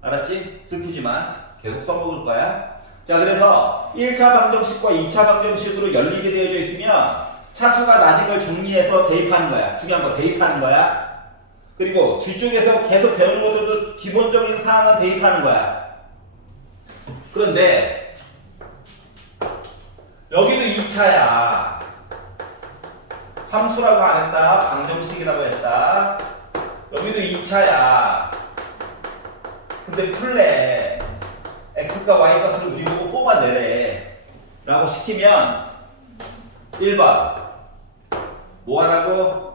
알았지? 슬프지만 계속 써먹을 거야. 자, 그래서 1차 방정식과 2차 방정식으로 열리게 되어져 있으면 차수가 낮은 걸 정리해서 대입하는 거야. 중요한 거 대입하는 거야. 그리고 뒤쪽에서 계속 배우는 것들도 기본적인 사항은 대입하는 거야. 그런데 여기도 2차야. 함수라고 안 했다. 방정식이라고 했다. 여기도 2차야. 근데 풀래. x과 y 값을 우리 보고 뽑아내래. 라고 시키면 1번 뭐 하라고?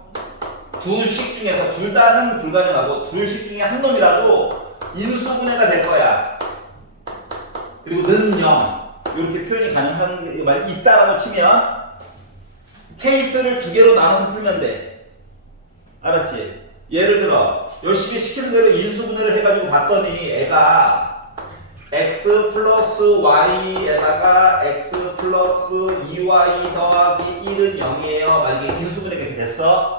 두 식 중에서 둘 다는 불가능하고 둘 식 중에 한 놈이라도 인수분해가 될 거야. 그리고 는 0 이렇게 표현이 가능한 게 만약 있다라고 치면 케이스를 두 개로 나눠서 풀면 돼. 알았지? 예를 들어 열심히 시키는 대로 인수분해를 해가지고 봤더니 애가 x 플러스 y에다가 x 플러스 2y 더하기 1은 0이에요. 만약에 인수분해가 됐어?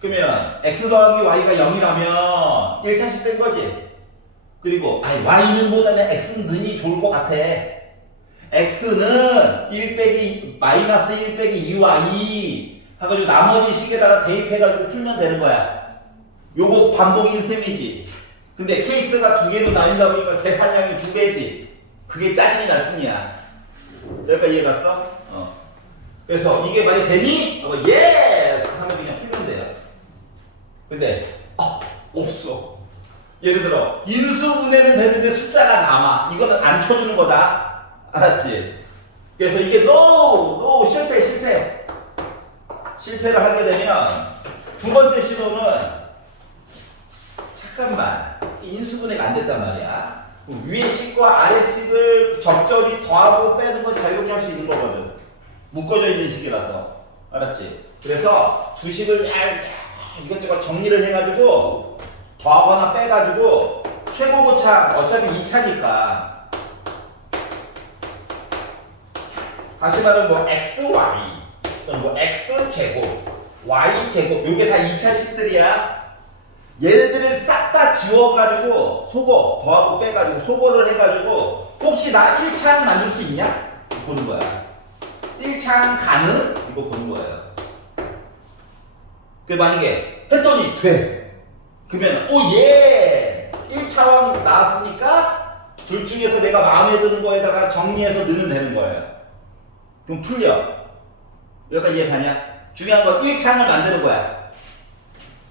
그러면 x 더하기 y가 0이라면 1차식 된 거지. 그리고 아니 y는 보다는 x는 는이 좋을 것 같아. x는 1 빼기 마이너스 1 빼기 2y 해가지고 나머지 식에다가 대입해가지고 풀면 되는 거야. 요거 반복인 셈이지. 근데 케이스가 두 개로 나뉜다 보니까 계산량이 두 개지. 그게 짜증이 날 뿐이야. 여기까지 이해 갔어? 그래서 이게 많이 되니? 예스! 하면 그냥 풀면 돼요. 근데 없어. 예를 들어 인수분해는 되는데 숫자가 남아. 이거는 안 쳐주는 거다. 알았지? 그래서 이게 no 실패를 하게 되면 두 번째 시도는 잠깐만 인수분해가 안 됐단 말이야. 위에 식과 아래 식을 적절히 더하고 빼는 건 자유롭게 할 수 있는 거거든. 묶어져 있는 식이라서. 알았지? 그래서 두 식을 이것저것 정리를 해가지고 더하거나 빼가지고 최고고차 어차피 2차니까 다시 말하면 뭐 xy 또는 뭐 x제곱 y제곱 요게 다 2차식들이야. 얘네들을 싹 다 지워가지고 소거 더하고 빼가지고 소거를 해가지고 혹시 나 1차항 만들 수 있냐? 보는 거야. 1차항 가능? 이거 보는 거예요. 그 만약에 했더니 돼. 그러면 예! 1차항 나왔으니까 둘 중에서 내가 마음에 드는 거에다가 정리해서 넣으면 되는 거예요. 그럼 풀려. 여기까지 이해가냐? 중요한 건 1차항을 만드는 거야.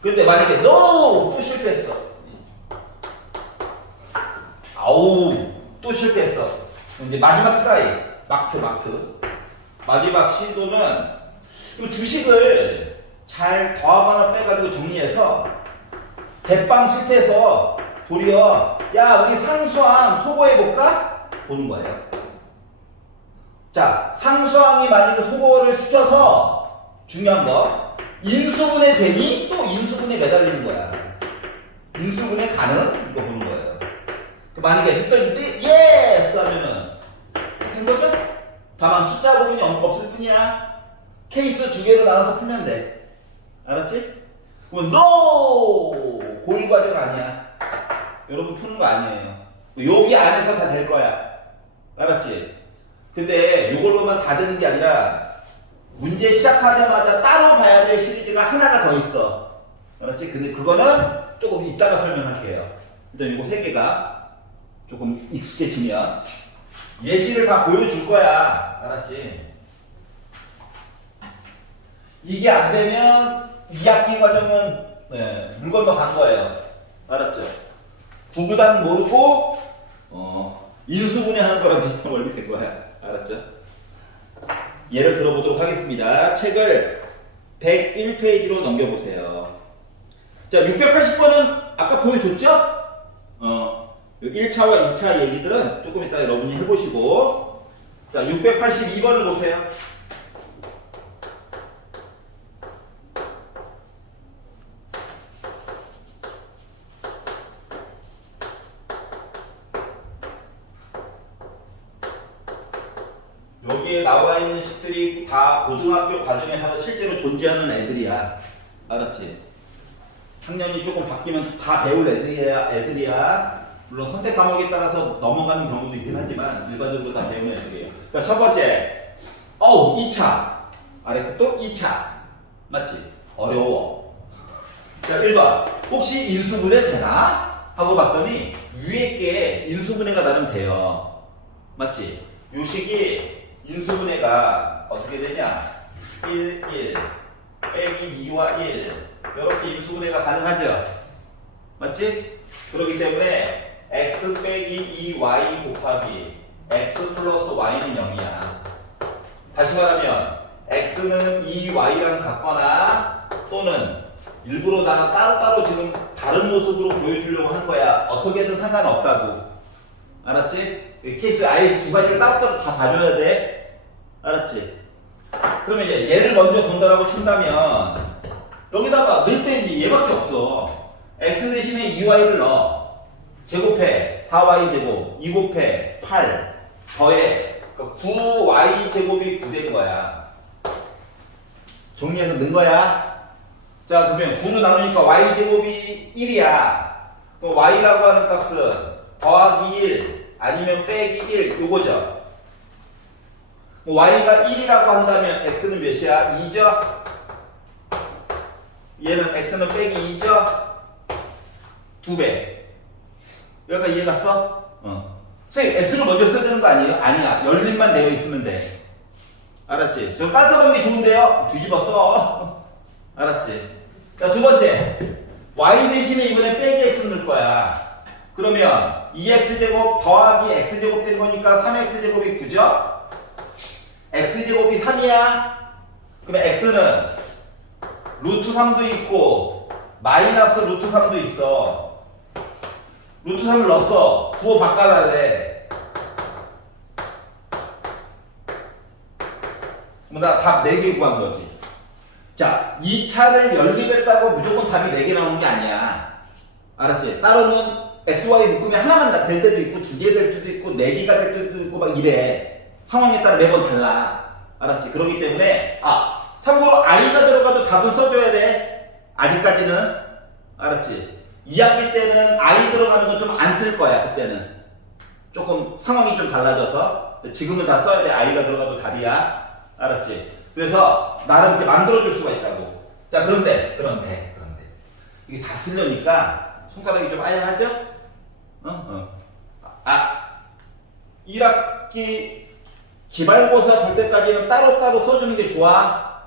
근데 만약에 또 실패했어. 또 실패했어. 이제 마지막 트라이. 마트. 마지막 시도는 이 주식을 잘 더하거나 빼가지고 정리해서 대빵 실패해서 도리어 야 우리 상수항 소거해볼까? 보는 거예요. 자, 상수항이 만약에 소거를 시켜서 중요한 거 인수분해 되니? 또 인수분해 매달리는 거야. 인수분해 가능? 이거 보는 거예요. 만약에 했더니 예스 하면은 된 거죠? 다만 숫자 부분이 없을 뿐이야. 케이스 두 개로 나눠서 풀면 돼. 알았지? 그럼 NO! 고일 과정 아니야. 여러분 푸는 거 아니에요. 여기 안에서 다 될 거야. 알았지? 근데 이걸로만 다 되는 게 아니라 문제 시작하자마자 따로 봐야 될 시리즈가 하나가 더 있어. 알았지? 근데 그거는 조금 이따가 설명할게요. 일단 이거 세 개가 조금 익숙해지면 예시를 다 보여줄 거야. 알았지? 이게 안 되면 2학기 과정은 물 건너 간 거예요. 알았죠? 구구단 모르고 인수분해 하는 거랑 비슷한 원리 된 거야. 알았죠? 예를 들어보도록 하겠습니다. 책을 101페이지로 넘겨보세요. 자, 680번은 아까 보여줬죠? 1차와 2차 얘기들은 조금 이따 여러분이 해보시고, 자, 682번을 보세요. 여기에 나와 있는 식들이 다 고등학교 과정에서 실제로 존재하는 애들이야. 알았지? 학년이 조금 바뀌면 다 배울 애들이야. 물론 선택 과목에 따라서 넘어가는 경우도 있긴 하지만 일반적으로 다 배우는 애들이에요. 자, 첫 번째. 2차. 아래 또 2차. 맞지? 어려워. 자, 1번. 혹시 인수분해 되나? 하고 봤더니 위에 게 인수분해가 나름 돼요. 맞지? 요 식이 인수분해가 어떻게 되냐? 1, 1 빼기 2와 1 이렇게 인수분해가 가능하죠? 맞지? 그렇기 때문에 x 빼기 2y 곱하기 x 플러스 y는 0이야. 다시 말하면 x는 2y랑 같거나 또는 일부러 나 따로따로 지금 다른 모습으로 보여주려고 한 거야. 어떻게든 상관없다고. 알았지? 케이스 아예 두 가지를 따로따로 다 봐줘야 돼. 알았지? 그러면 이제 얘를 먼저 본다라고 친다면 여기다가 넣을 때 이제 얘밖에 없어. x 대신에 2y를 넣어. 제곱해 4y 제곱 2 곱해 8 더해 9y 제곱이 9된 거야. 정리해서 넣은 거야. 자, 그러면 9로 나누니까 y 제곱이 1이야. 그럼 y라고 하는 값은 더하기 1 아니면 빼기 1 요거죠. y가 1이라고 한다면 x는 몇이야? 2죠? 얘는 x는 빼기 2죠? 2배. 여기가 이해갔어? 선생님 x를 먼저 써야 되는 거 아니에요? 아니야. 열림만 되어 있으면 돼. 알았지? 저 깔끔한 게 좋은데요? 뒤집어 써. 알았지? 자, 두 번째. y 대신에 이번에 빼기 x 넣을 거야. 그러면 2x제곱 더하기 x제곱 된 거니까 3x제곱이 9죠? x제곱이 3이야? 그러면 x는 루트 3도 있고 마이너스 루트 3도 있어. 루트 3을 넣었어. 부호 바꿔달래. 그럼 나 답 4개 구한 거지. 자, 2차를 연립했다고 무조건 답이 4개 나오는 게 아니야. 알았지? 따로는 x, y 묶으면 하나만 될 때도 있고 2개 될 수도 있고 4개가 될 수도 있고 막 이래. 상황에 따라 매번 달라. 알았지? 그렇기 때문에 참고로 i가 들어가도 답은 써줘야 돼. 아직까지는. 알았지? 2학기 때는 i 들어가는 건 좀 안 쓸 거야. 그때는 조금 상황이 좀 달라져서. 지금은 다 써야 돼. i가 들어가도 답이야. 알았지? 그래서 나름 이렇게 만들어줄 수가 있다고. 자, 그런데 이게 다 쓰려니까 손가락이 좀 아야하죠? 1학기 기말고사 볼 때까지는 따로따로 써주는 게 좋아.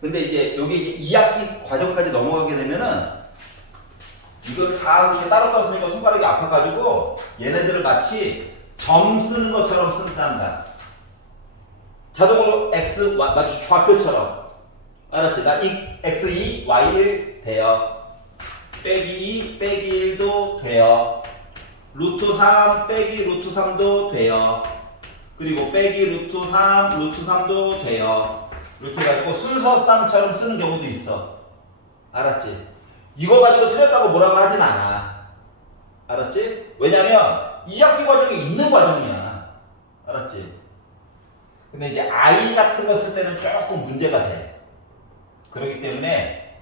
근데 이제 여기 이제 2학기 과정까지 넘어가게 되면은 이걸 다 이렇게 따로따로 쓰니까 손가락이 아파가지고 얘네들을 마치 점 쓰는 것처럼 쓴단다. 자동으로 x, 마치 좌표처럼. 알았지? 나 x2, y1 돼요. 빼기 2, 빼기 1도 돼요. 루트 3, 빼기 루트 3도 돼요. 그리고 빼기 루트 3, 루트 3도 돼요. 이렇게 해가지고 순서쌍처럼 쓰는 경우도 있어. 알았지? 이거 가지고 틀렸다고 뭐라고 하진 않아. 알았지? 왜냐면 2학기 과정에 있는 과정이야. 알았지? 근데 이제 I 같은 거 쓸 때는 조금 문제가 돼. 그렇기 때문에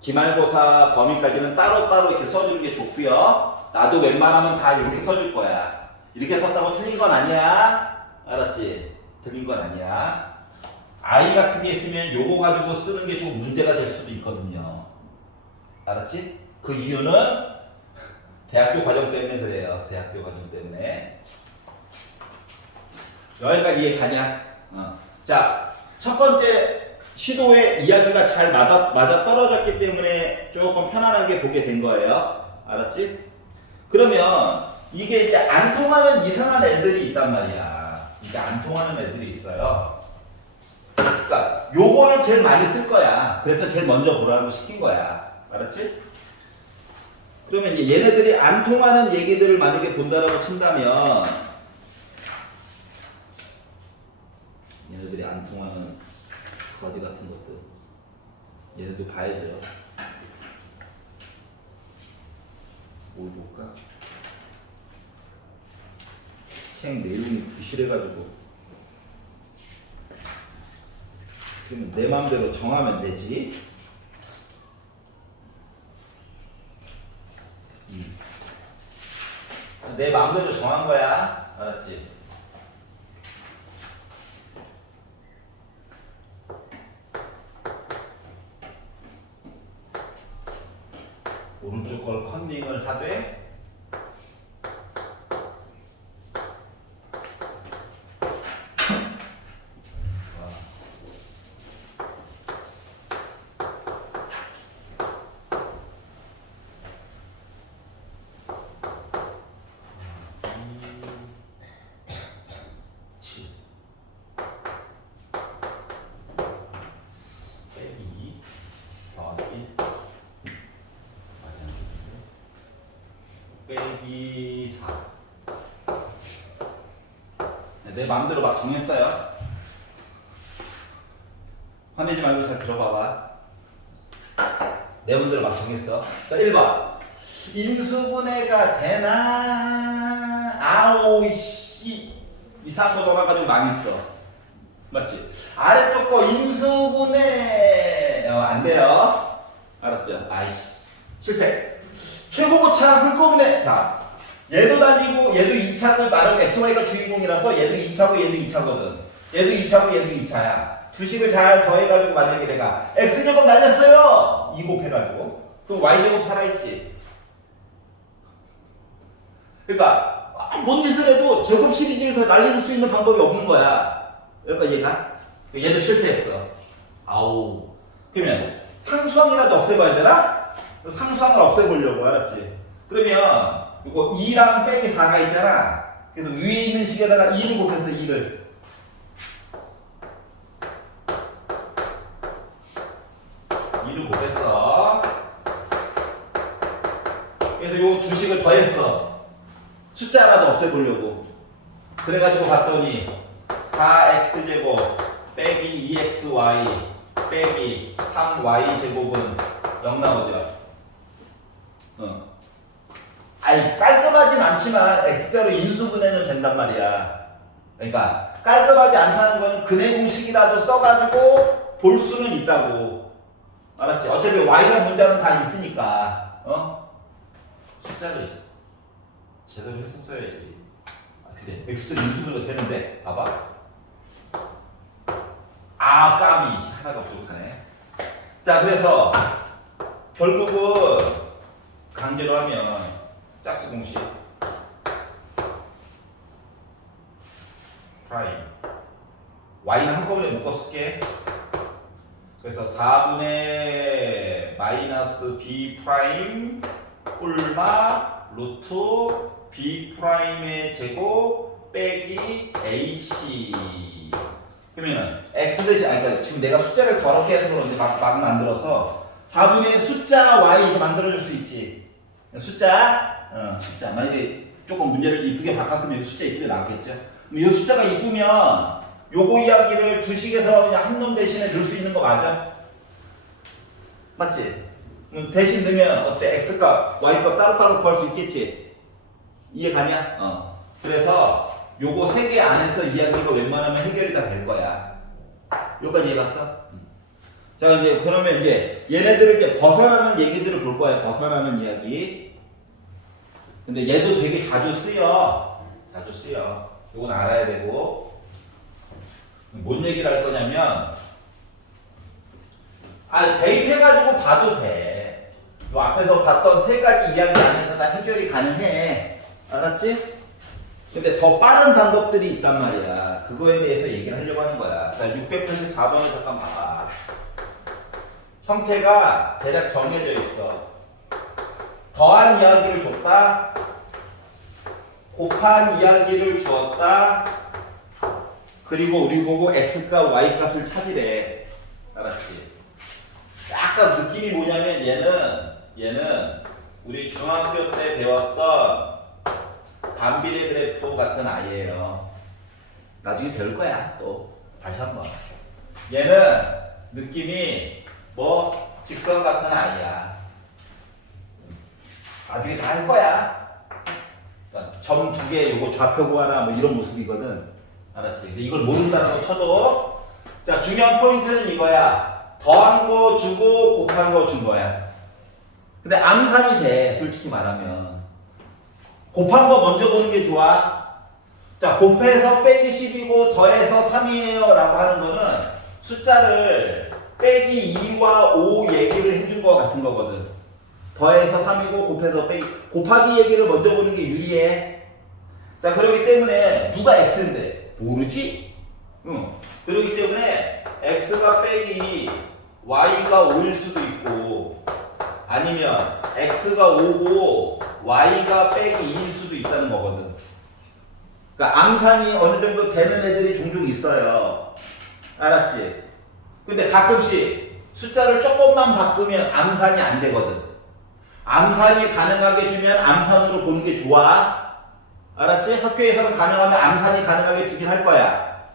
기말고사 범위까지는 따로따로 이렇게 써주는 게 좋고요. 나도 웬만하면 다 이렇게 써줄 거야. 이렇게 썼다고 틀린 건 아니야. 알았지? 틀린 건 아니야. I 같은 게 있으면 요거 가지고 쓰는 게 좀 문제가 될 수도 있거든요. 알았지? 그 이유는 대학교 과정 때문에 그래요. 대학교 과정 때문에. 여기까지 이해 가냐? 자, 첫 번째 시도에 이야기가 잘 맞아 떨어졌기 때문에 조금 편안하게 보게 된 거예요. 알았지? 그러면 이게 이제 안 통하는 이상한 애들이 있단 말이야. 이게 안 통하는 애들이 있어요. 그러니까 요거를 제일 많이 쓸 거야. 그래서 제일 먼저 보라고 시킨 거야. 알았지? 그러면 이제 얘네들이 안 통하는 얘기들을 만약에 본다라고 친다면 얘네들이 안 통하는 거지 같은 것들 얘네도 봐야죠. 뭘 볼까? 책 내용이 부실해가지고 그러면 내 마음대로 정하면 되지. 내 마음대로 정한 거야. 알았지? 오른쪽 걸 컨닝을 하되 빼기 4. 내 마음대로 막 정했어요. 화내지 말고 잘 들어봐봐. 내 마음대로 막 정했어. 자, 1번. 인수분해가 되나? 아오, 씨. 이상한 거 적어가지고 망했어. 맞지? 아래쪽 거 인수분해. 안 돼요. 알았죠? 아이씨. 실패. 최고고차 한꺼번에. 자, 얘도 달리고 얘도 2차고 나름 XY가 주인공이라서 얘도 2차고 얘도 2차거든. 얘도 2차고 얘도 2차야. 두 식을 잘 더해가지고 만약에 내가 X제곱 날렸어요! 2 곱해가지고. 그럼 Y제곱 살아있지. 그러니까 뭔 짓을 해도 제곱 시리즈를 더 날릴 수 있는 방법이 없는 거야. 그러니까 얘도 실패했어. 아우. 그러면 상수항이라도 없애봐야 되나? 상수항을 없애보려고. 알았지? 그러면 이거 2랑 빼기 4가 있잖아. 그래서 위에 있는 식에다가 2를 곱해서 2를. 곱했어. 그래서 요 두 식을 더했어. 숫자라도 없애보려고. 그래가지고 봤더니 4x제곱 빼기 2xy 빼기 3y제곱은 0 나오죠. 아니 깔끔하진 않지만 x자로 인수분해는 된단 말이야. 그러니까 깔끔하지 않다는 거는 근해 공식이라도 써가지고 볼 수는 있다고. 알았지? 어차피 y란 문자는 다 있으니까. 숫자를 제대로 했었어야지. 근데 x자로 인수분해가 되는데 봐봐. 아 까비 하나가 부족하네. 자 그래서 결국은 강제로 하면 짝수 공식 프라임 y는 한꺼번에 묶어 쓸게. 그래서 4분의 마이너스 b 프라임 꿀마 루트 b 프라임의 제곱 빼기 ac. 그러면은 x 대신 그러니까 지금 내가 숫자를 더럽게 해서 그런데 막 만들어서 4분의 숫자 y 이렇게 만들어줄 수 있지. 숫자 숫자 만약에 조금 문제를 이쁘게 바꿨으면 이 숫자 이쁘게 나왔겠죠. 그럼 이 숫자가 이쁘면 요거 이야기를 두 식에서 그냥 한 놈 대신에 넣을 수 있는 거 맞아? 맞지? 대신 넣으면 어때? x값, y값 따로따로 구할 수 있겠지? 이해 가냐? 그래서 요거 세 개 안에서 이야기가 웬만하면 해결이 다 될 거야. 여기까지 이해 갔어? 자, 이제 그러면 이제 얘네들을 이제 벗어나는 얘기들을 볼 거야. 벗어나는 이야기. 근데 얘도 되게 자주 쓰여. 자주 쓰여. 이건 알아야 되고. 뭔 얘기를 할 거냐면, 대입해가지고 봐도 돼. 요 앞에서 봤던 세 가지 이야기 안에서 다 해결이 가능해. 알았지? 근데 더 빠른 방법들이 있단 말이야. 그거에 대해서 얘기를 하려고 하는 거야. 자, 684번을 잠깐 봐봐. 형태가 대략 정해져 있어. 더한 이야기를 줬다. 곱한 이야기를 주었다. 그리고 우리 보고 x값, y값을 찾으래. 알았지? 약간 느낌이 뭐냐면 얘는 우리 중학교 때 배웠던 반비례 그래프 같은 아이예요. 나중에 배울 거야. 또 다시 한번. 얘는 느낌이 뭐 직선 같은 아이야. 나중에 다 할 거야. 점 두 개 요거 좌표 구하라 뭐 이런 모습이거든. 알았지? 근데 이걸 모른다고 쳐도 자, 중요한 포인트는 이거야. 더한 거 주고 곱한 거 준 거야. 근데 암산이 돼. 솔직히 말하면 곱한 거 먼저 보는 게 좋아. 자, 곱해서 빼기 10이고 더해서 3이에요 라고 하는 거는 숫자를 빼기 2와 5 얘기를 해준 거 같은 거거든. 더해서 3이고 곱해서 빼기 곱하기 얘기를 먼저 보는 게 유리해. 자, 그렇기 때문에 누가 x인데 모르지? 응. 그렇기 때문에 x가 빼기 y가 5일 수도 있고 아니면 x가 5고 y가 빼기 2일 수도 있다는 거거든. 그러니까 암산이 어느 정도 되는 애들이 종종 있어요. 알았지? 근데 가끔씩 숫자를 조금만 바꾸면 암산이 안 되거든. 암산이 가능하게 주면 암산으로 보는 게 좋아. 알았지? 학교에서는 가능하면 암산이 가능하게 주긴 할 거야.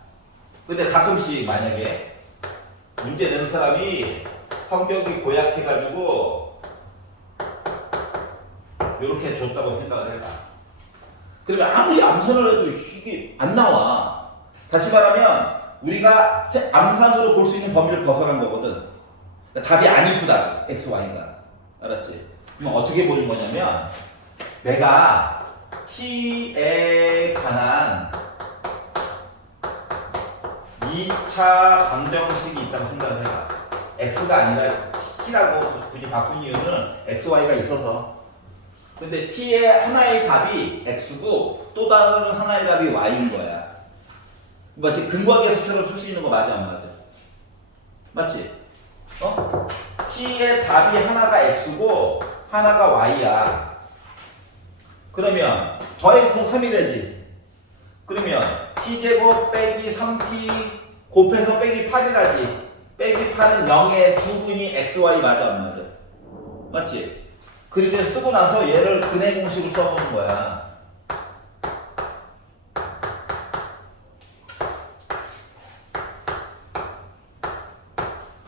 근데 가끔씩 만약에 문제 내는 사람이 성격이 고약해가지고 이렇게 줬다고 생각을 해봐. 그러면 아무리 암산을 해도 이게 안 나와. 다시 말하면 우리가 암산으로 볼 수 있는 범위를 벗어난 거거든. 그러니까 답이 안 이쁘다. x, y가. 알았지? 그럼 어떻게 보는 거냐면 내가 t에 관한 2차 방정식이 있다고 생각을 해봐. x가 아니라 t라고 굳이 바꾼 이유는 x, y가 있어서. 근데 t의 하나의 답이 x고 또 다른 하나의 답이 y인 거야. 마치 근거하기 수처럼 쓸 수 있는 거 맞아 안 맞아? 맞지? t의 답이 하나가 x고 하나가 y야. 그러면 더해서 3이래지. 그러면 t제곱 빼기 3t 곱해서 빼기 8이라지. 빼기 8은 0의 두근이 xy 맞아 안 맞아? 맞지? 그렇게 쓰고 나서 얘를 근해 공식을 써보는 거야.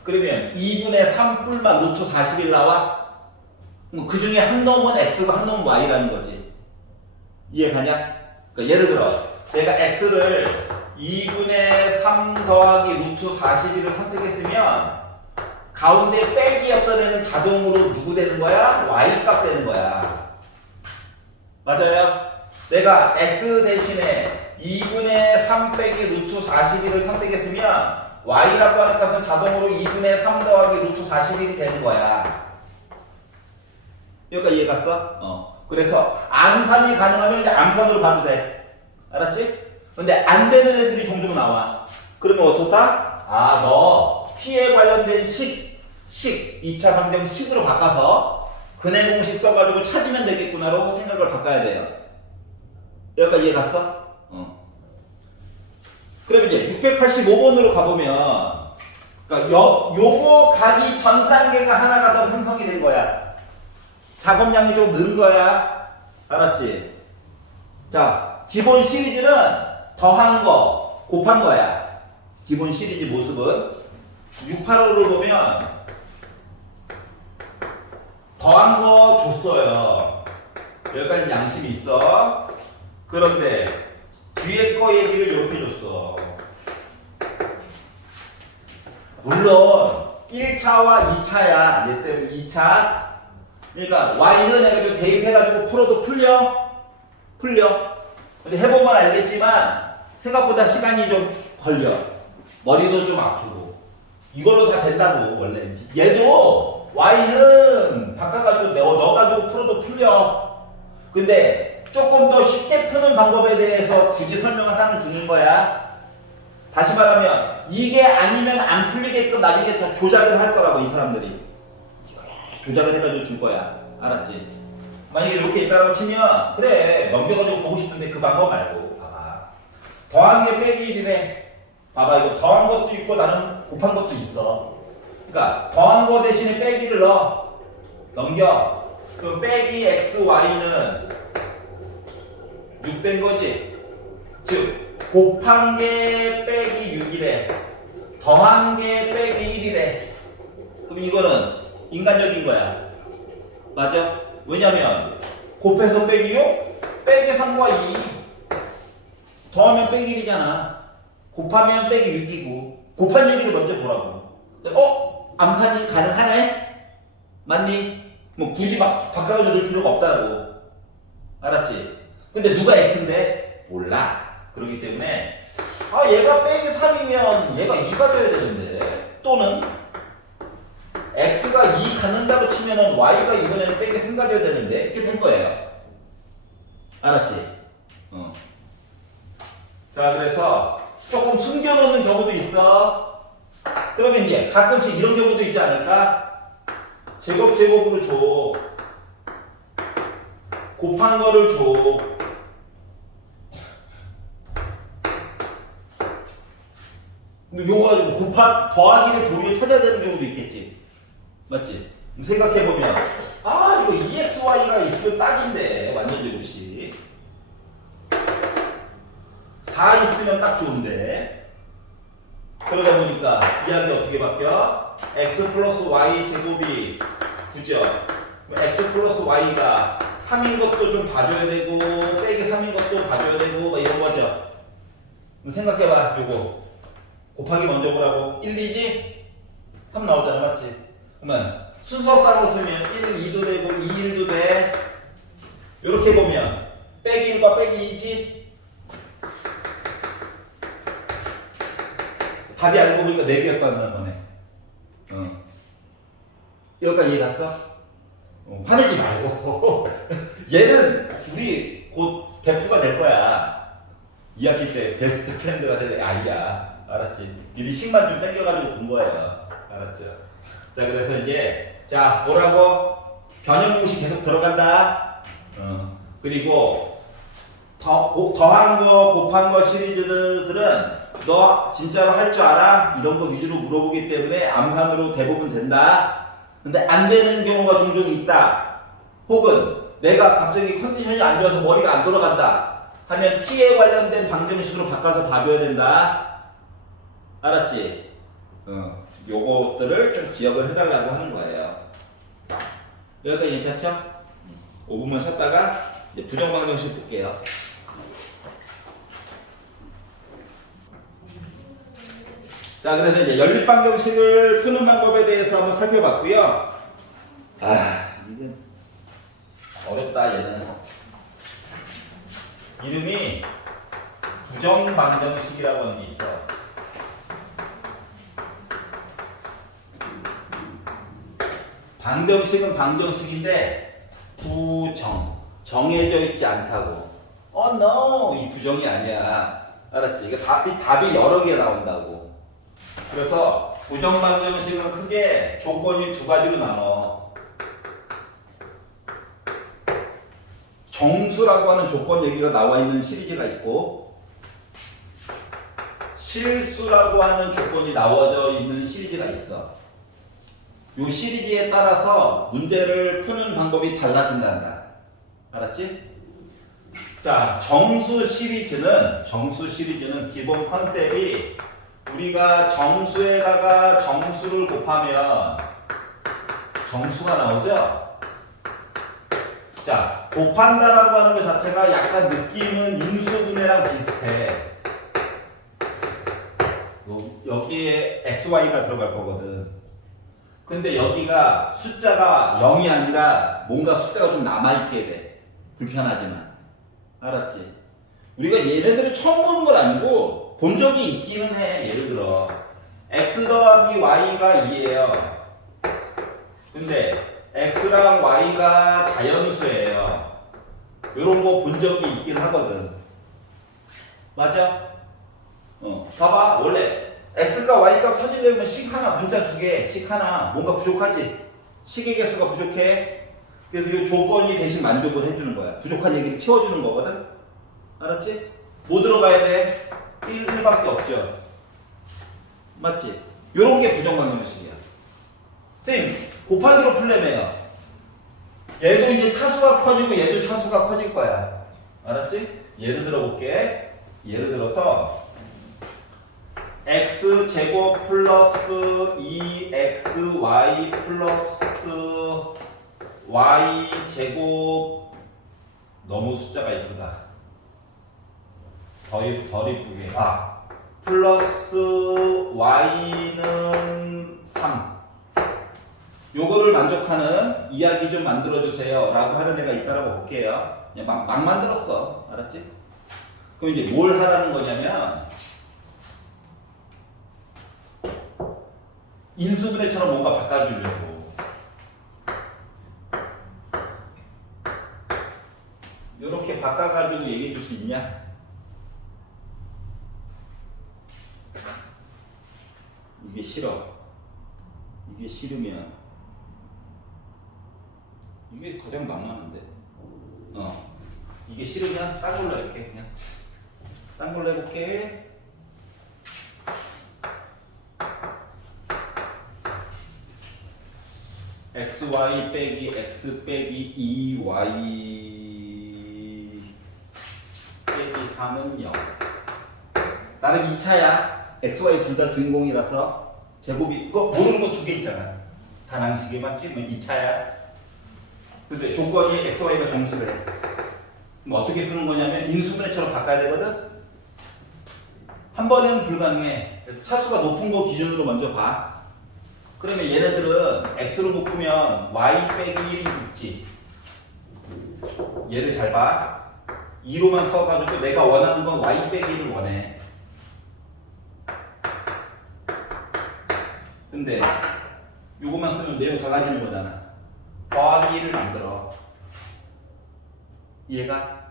그러면 2분의 3뿔만 루트 40일 나와? 그 중에 한 놈은 x고 한 놈은 y라는 거지. 이해 가냐? 그러니까 예를 들어 내가 x를 2분의 3 더하기 루트 41을 선택했으면 가운데 빼기였던 애는 자동으로 누구 되는 거야? y 값 되는 거야. 맞아요? 내가 x 대신에 2분의 3 빼기 루트 41을 선택했으면 y라고 하는 값은 자동으로 2분의 3 더하기 루트 41이 되는 거야. 여기까지 이해 갔어? 그래서 암산이 가능하면 이제 암산으로 봐도 돼. 알았지? 근데 안 되는 애들이 종종 나와. 그러면 어떻다? 너 t에 관련된 2차 방정식으로 바꿔서 근해 공식 써가지고 찾으면 되겠구나라고 생각을 바꿔야 돼요. 여기까지 이해 갔어? 그러면 이제 685번으로 가보면 그러니까 요거 가기 전 단계가 하나가 더 생성이 된 거야. 작업량이 좀 는 거야. 알았지? 자, 기본 시리즈는 더한 거, 곱한 거야. 기본 시리즈 모습은 685를 보면 더한 거 줬어요. 여기까지 양심이 있어. 그런데 뒤에 거 얘기를 이렇게 줬어. 물론 1차와 2차야. 얘 때문에 2차. 그러니까 y는 내가 좀 대입해가지고 풀어도 풀려. 근데 해보면 알겠지만 생각보다 시간이 좀 걸려. 머리도 좀 아프고. 이걸로 다 된다고 원래. 얘도 y는 바꿔가지고 넣어가지고 풀어도 풀려. 근데 조금 더 쉽게 푸는 방법에 대해서 굳이 설명을 하는 중인 거야. 다시 말하면 이게 아니면 안 풀리게끔 나중에 다 조작을 할 거라고 이 사람들이. 조작을 해가지고 줄 거야. 알았지? 만약에 이렇게 있다라고 치면 그래 넘겨가지고 보고 싶은데 그 방법 말고 봐봐. 더한 게 빼기 1이래. 봐봐 이거 더한 것도 있고 나는 곱한 것도 있어. 그러니까 더한 거 대신에 빼기를 넣어. 넘겨. 그럼 빼기 xy는 6 된 거지. 즉 곱한 게 빼기 6이래. 더한 게 빼기 1이래. 그럼 이거는 인간적인 거야. 맞아? 왜냐면 곱해서 빼기 6, 빼기 3과 2, 더하면 빼기 1이잖아. 곱하면 빼기 6이고 곱한 얘기를 먼저 보라고. 암산이 가능하네? 맞니? 뭐 굳이 바꿔가지고 넣을 필요가 없다고. 알았지? 근데 누가 x인데? 몰라. 그렇기 때문에 얘가 빼기 3이면 얘가 2가 돼야 되는데 또는 x가 2 갖는다고 치면은 y가 이번에는 빼기 3 가져야 되는데 이렇게 된 거예요. 알았지? 자 그래서 조금 숨겨놓는 경우도 있어. 그러면 이제 가끔씩 이런 경우도 있지 않을까? 제곱으로 줘. 곱한 거를 줘. 근데 요거 가지고 더하기를 도리어 찾아야 되는 경우도 있겠지. 맞지? 생각해보면 이거 2xy가 있으면 딱인데 완전 제곱식 4 있으면 딱 좋은데 그러다 보니까 이야기 어떻게 바뀌어? x 플러스 y 제곱이 9죠. x 플러스 y가 3인 것도 좀 봐줘야 되고 빼기 3인 것도 봐줘야 되고 막 이런 거죠. 생각해봐. 요거 곱하기 먼저 보라고. 1, 2지? 3 나오잖아. 맞지? 그러면 순서상으로 쓰면 1, 2도 되고 2, 1도 돼. 이렇게 보면 빼기 1과 빼기 2지? 답이 알고 보니까 4개였다는 거네. 여기까지 이해 갔어? 화내지 말고. 얘는 우리 곧 베프가 될 거야. 2학기 때 베스트 프렌드가 될 아이야. 알았지? 미리 식만 좀 땡겨가지고 본 거예요. 알았죠? 자 그래서 이제 뭐라고? 변형 공식 계속 들어간다. 그리고 더한 거 곱한 거 시리즈들은 너 진짜로 할 줄 알아? 이런 거 위주로 물어보기 때문에 암산으로 대부분 된다. 근데 안 되는 경우가 종종 있다. 혹은 내가 갑자기 컨디션이 안 좋아서 머리가 안 돌아간다 하면 T에 관련된 방정식으로 바꿔서 봐줘야 된다. 알았지? 요것들을 좀 기억을 해달라고 하는 거예요. 여기까지 괜찮죠? 5분만 쉬었다가 이제 부정방정식 볼게요. 자, 그래서 이제 연립방정식을 푸는 방법에 대해서 한번 살펴봤고요. 이건 어렵다, 얘는. 이름이 부정방정식이라고 하는 게 있어. 방정식은 방정식인데 정해져 있지 않다고. no, 이 부정이 아니야. 알았지? 이거 답이 여러 개 나온다고. 그래서 부정방정식은 크게 조건이 2가지로 나눠. 정수라고 하는 조건 얘기가 나와 있는 시리즈가 있고 실수라고 하는 조건이 나와져 있는 시리즈가 있어. 이 시리즈에 따라서 문제를 푸는 방법이 달라진단다. 알았지? 자, 정수 시리즈는 기본 컨셉이 우리가 정수에다가 정수를 곱하면 정수가 나오죠? 자, 곱한다라고 하는 것 자체가 약간 느낌은 인수분해랑 비슷해. 여기에 XY가 들어갈 거거든. 근데 여기가 숫자가 0이 아니라 뭔가 숫자가 좀 남아있게 돼. 불편하지만. 알았지? 우리가 얘네들을 처음 보는 건 아니고 본 적이 있기는 해. 예를 들어 x 더하기 y가 2예요. 근데 x랑 y가 자연수예요. 요런 거 본 적이 있긴 하거든. 맞아? 봐봐. 원래 x가 y 값 찾으려면 식 하나, 문자 두 개, 식 하나 뭔가 부족하지? 식의 개수가 부족해. 그래서 이 조건이 대신 만족을 해주는 거야. 부족한 얘기를 채워주는 거거든. 알았지? 뭐 들어가야 돼? 1밖에 없죠. 맞지? 요런 게 부정방정식이야. 쌤, 곱하기로 풀려면요. 얘도 이제 차수가 커지고 얘도 차수가 커질 거야. 알았지? 예를 들어 볼게. 예를 들어서 x제곱 플러스 2xy 플러스 y제곱. 너무 숫자가 이쁘다. 덜 이쁘게. 플러스 y는 3. 요거를 만족하는 이야기 좀 만들어주세요 라고 하는 애가 있다라고 볼게요. 그냥 막 만들었어. 알았지? 그럼 이제 뭘 하라는 거냐면 인수분해처럼 뭔가 바꿔주려고. 요렇게 바꿔가지고 얘기해 줄 수 있냐? 이게 싫어. 이게 싫으면 이게 가장 만만한데. 이게 싫으면 딴 걸로 해볼게. 그냥 딴 걸로 해볼게. xy 빼기 x 빼기 2y 빼기 3은 0. 나는 2차야. xy 둘 다 주인공이라서 제곱이 이거 모르는 거 두 개 있잖아. 단항식이 맞지? 그럼 2차야. 근데 조건이 xy가 정수래. 그럼 어떻게 푸는 거냐면 인수분해처럼 바꿔야 되거든. 한 번에는 불가능해. 그래서 차수가 높은 거 기준으로 먼저 봐. 그러면 얘네들은 x로 묶으면 y 빼기 1이 있지. 얘를 잘 봐. 2로만 써가지고 내가 원하는 건 y 빼기 1을 원해. 근데 요거만 쓰면 내용 달라지는 거잖아. 더하기 1을 만들어. 얘가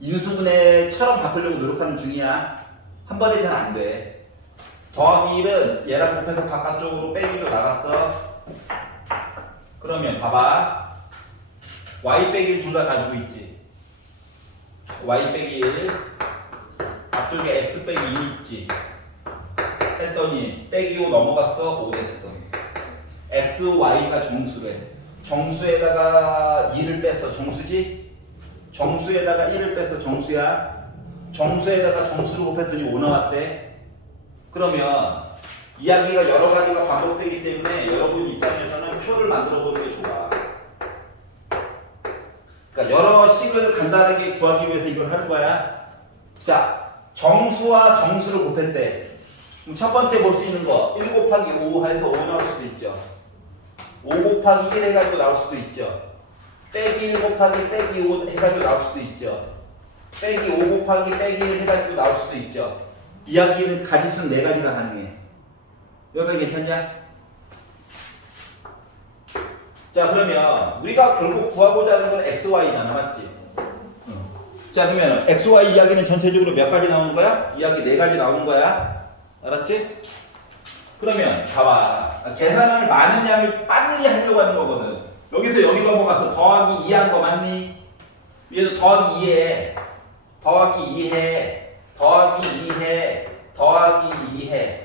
인수분해처럼 바꾸려고 노력하는 중이야. 한 번에 잘 안 돼. 더하기 1은 얘랑 곱해서 바깥쪽으로 빼기로 나갔어. 그러면 봐봐. y 빼기 1 둘 다 가지고 있지. y 빼기 1 앞쪽에 x 빼기 2 있지. 했더니 빼기 5 넘어갔어. 5 됐어. x, y가 정수래. 정수에다가 2를 뺐어. 정수지? 정수에다가 1을 뺐어. 정수야. 정수에다가 정수를 곱했더니 5 나왔대. 그러면 이야기가 여러 가지가 반복되기 때문에 여러분 입장에서는 표를 만들어 보는 게 좋아. 그러니까 여러 식을 간단하게 구하기 위해서 이걸 하는 거야. 자, 정수와 정수를 곱했대. 그럼 첫 번째 볼 수 있는 거 1 곱하기 5 해서 5 나올 수도 있죠. 5 곱하기 1 해가지고 나올 수도 있죠. 빼기 1 곱하기 빼기 5 해가지고 나올 수도 있죠. 빼기 5 곱하기 빼기 1 해가지고 나올 수도 있죠. 이야기는 가지수는 4가지가 가능해. 여러분 괜찮냐? 자, 그러면 우리가 결국 구하고자 하는 건 XY잖아. 맞지? 자, 그러면 XY 이야기는 전체적으로 몇 가지 나오는 거야? 이야기 4가지 나오는 거야. 알았지? 그러면 봐봐. 계산을 많은 양을 빨리 하려고 하는 거거든. 여기서 여기 넘어가서 더하기 2 한 거 맞니? 얘도 더하기 2해. 더하기 2해. 더하기 2해. 더하기 2해.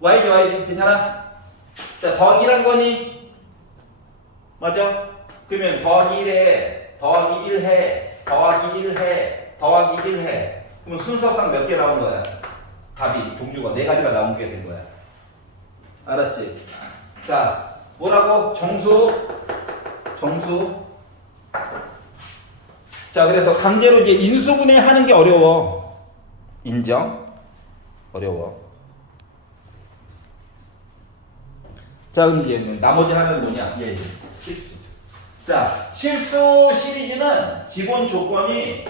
y지. 괜찮아? 자, 더하기 1한 거니? 맞아? 그러면 더하기 1해. 더하기 1해. 더하기 1해. 더하기 1해. 그러면 순서상 몇 개 나온 거야? 답이 종류가 4가지가 나오게 된 거야. 알았지? 자, 뭐라고? 정수 정수. 자, 그래서 강제로 이제 인수분해 하는 게 어려워. 인정? 어려워. 자, 그럼 이제 나머지 하나는 뭐냐? 예, 실수. 자, 실수 시리즈는 기본 조건이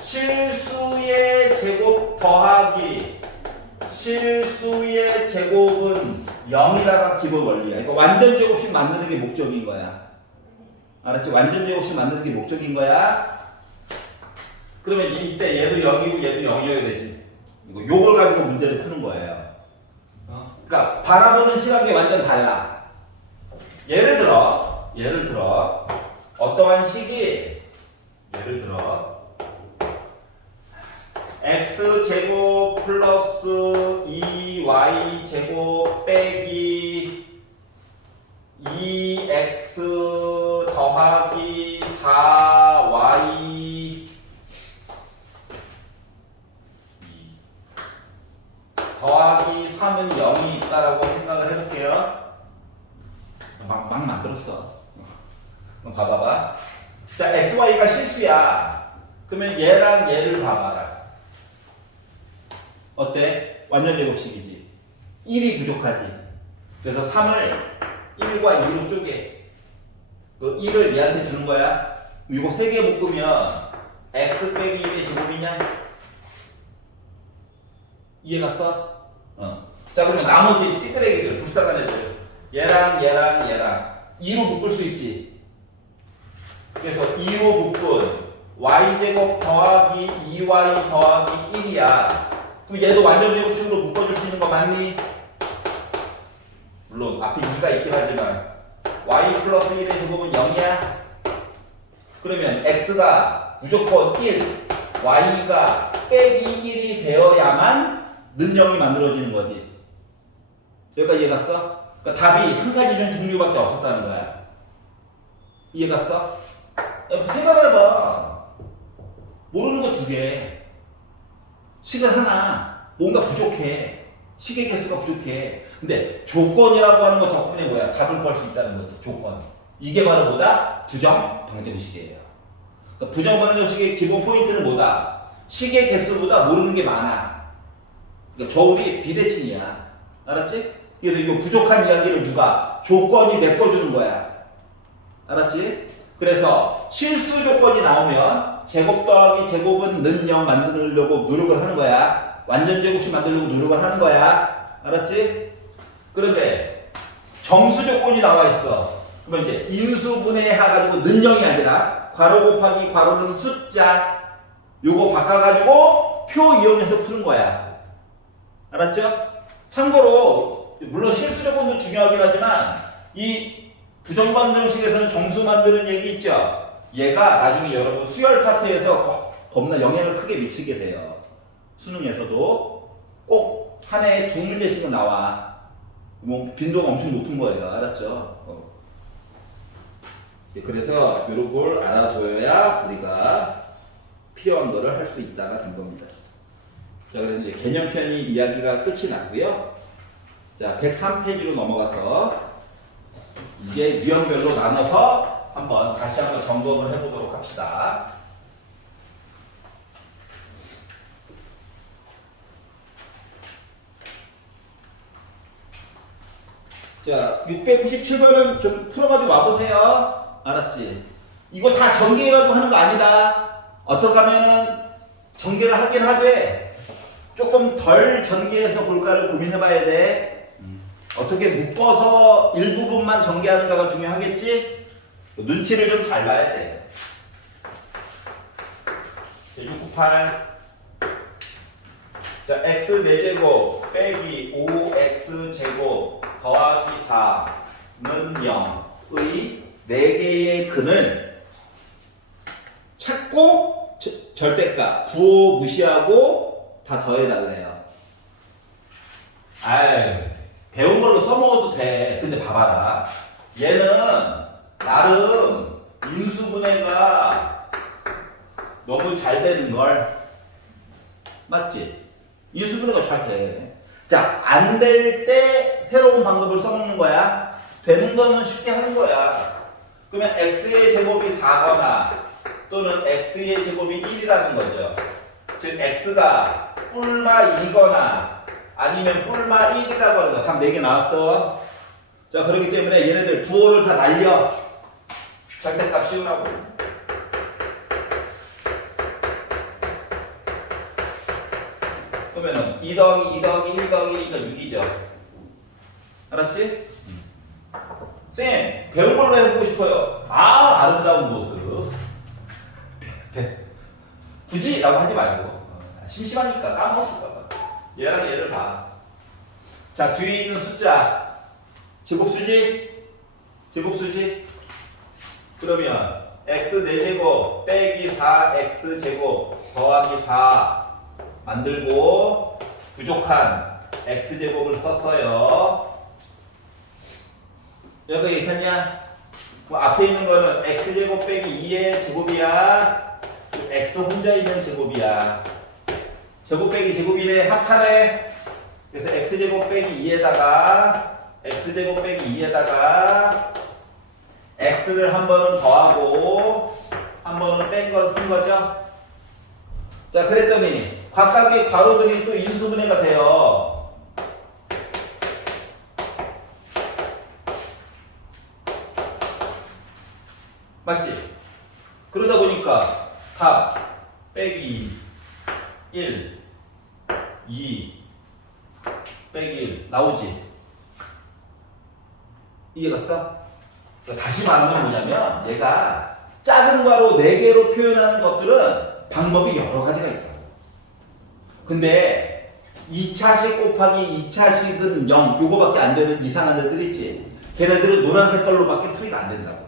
실수의 제곱 더하기 실수의 제곱은 0이라가 기본 원리야. 그러니까 완전 제곱식 만드는 게 목적인 거야. 알았지? 완전 제곱식 만드는 게 목적인 거야. 그러면 이때 얘도 0이고 얘도 0이어야 되지. 요걸 가지고 문제를 푸는 거예요. 그러니까 바라보는 시각이 완전 달라. 예를 들어 어떠한 식이 예를 들어 x제곱 플러스 2y제곱 빼기 2x 더하기 4y 더하기 3은 0이 있다라고 생각을 해볼게요. 막 만들었어. 봐봐봐. 자, xy가 실수야. 그러면 얘랑 얘를 봐봐라. 어때? 완전 제곱식이지. 1이 부족하지. 그래서 3을 1과 2로 쪼개. 그 1을 얘한테 주는 거야. 이거 3개 묶으면 x 빼기 1의 제곱이냐? 이해갔어? 자, 그러면 나머지 찌끄레기들, 불쌍한 애들. 얘랑 2로 묶을 수 있지. 그래서 2로 묶은 y제곱 더하기 2y 더하기 1이야. 그럼 얘도 완전 제곱식으로 묶어줄 수 있는 거 맞니? 물론 앞에 2가 있긴 하지만 y 플러스 1의 제곱은 0이야. 그러면 x가 무조건 1, y가 빼기 1이 되어야만 는 0이 만들어지는 거지. 여기까지 이해갔어? 그러니까 답이 한 가지 중 종류밖에 없었다는 거야. 이해갔어? 생각을 해봐. 모르는 거 2개. 식은 하나. 뭔가 부족해. 식의 개수가 부족해. 근데 조건이라고 하는 거 덕분에 뭐야? 답을 구할 수 있다는 거지. 조건. 이게 바로 뭐다? 부정 방정식이에요. 그러니까 부정 방정식의 기본 포인트는 뭐다? 식의 개수보다 모르는 게 많아. 그러니까 저울이 비대칭이야. 알았지? 그래서 이거 부족한 이야기를 누가? 조건이 메꿔주는 거야. 알았지? 그래서 실수 조건이 나오면 제곱 더하기 제곱은 는 0 만들려고 노력을 하는 거야. 완전 제곱식 만들려고 노력을 하는 거야. 알았지? 그런데 정수 조건이 나와 있어. 그러면 이제 인수분해해가지고 는 0이 아니라 괄호 곱하기 괄호는 숫자 요거 바꿔가지고 표 이용해서 푸는 거야. 알았죠? 참고로 물론 실수 조건도 중요하긴 하지만 이 부정방정식에서는 정수 만드는 얘기 있죠? 얘가 나중에 여러분 수열 파트에서 겁나 영향을 크게 미치게 돼요. 수능에서도 꼭 한 해에 2문제씩은 나와. 뭐 빈도가 엄청 높은 거예요. 알았죠? 그래서 이런 걸 알아둬야 우리가 필요한 거를 할 수 있다가 된 겁니다. 자, 그래서 이제 개념편이 이야기가 끝이 났고요. 자, 103페이지로 넘어가서 이제 유형별로 나눠서 다시 한번 점검을 해보도록 합시다. 자, 697번은 좀 풀어가지고 와보세요. 알았지? 이거 다 전개해가지고 하는 거 아니다. 어떻게 하면은 전개를 하긴 하되 조금 덜 전개해서 볼까를 고민해봐야 돼. 어떻게 묶어서 일부분만 전개하는가가 중요하겠지? 눈치를 좀 잘 봐야 돼. 698. 자, x 4제곱 빼기 5x제곱 더하기 4는 0의 4개의 근을 찾고 절대값 부호 무시하고 다 더해달래요. 아유, 배운 걸로 써먹어도 돼. 근데 봐봐라. 얘는 나름 인수분해가 너무 잘 되는걸. 맞지? 인수분해가 잘 돼. 자, 안 될 때 새로운 방법을 써먹는 거야. 되는 거는 쉽게 하는 거야. 그러면 x의 제곱이 4거나 또는 x의 제곱이 1이라는 거죠. 즉 x가 뿔마 2거나 아니면 뿔마 1이라고 하는 거. 답 4개 나왔어. 자, 그렇기 때문에 얘네들 부호를 다 날려. 절대값 씌우라고. 그러면은 2 더하기 2 더하기 1 더하기 1이니까 6이죠. 알았지? 쌤, 배운 걸로 해보고 싶어요. 아, 아름다운 모습. 굳이? 라고 하지 말고. 심심하니까 까먹었을까봐. 얘랑 얘를 봐. 자, 뒤에 있는 숫자. 제곱수지? 제곱수지? 그러면 x 4제곱 빼기 4x제곱 더하기 4 만들고 부족한 x제곱을 썼어요. 여기 괜찮냐? 뭐 앞에 있는 거는 x제곱 빼기 2의 제곱이야. x 혼자 있는 제곱이야. 제곱 빼기 제곱이래. 합차네. 그래서 x제곱 빼기 2에다가 x제곱 빼기 2에다가 x를 한 번은 더하고 한 번은 뺀 걸 쓴 거죠. 자, 그랬더니 각각의 괄호들이 또 인수분해가 돼요. 맞지? 그러다 보니까 답 빼기 1, 2 빼기 1 나오지? 이해갔어? 그러니까 다시 말하면 뭐냐면 얘가 작은 괄호 4개로 표현하는 것들은 방법이 여러 가지가 있다고. 근데 2차식 곱하기 2차식은 0 요거밖에 안 되는 이상한 애들 있지. 걔네들은 노란 색깔로밖에 풀이가 안 된다고.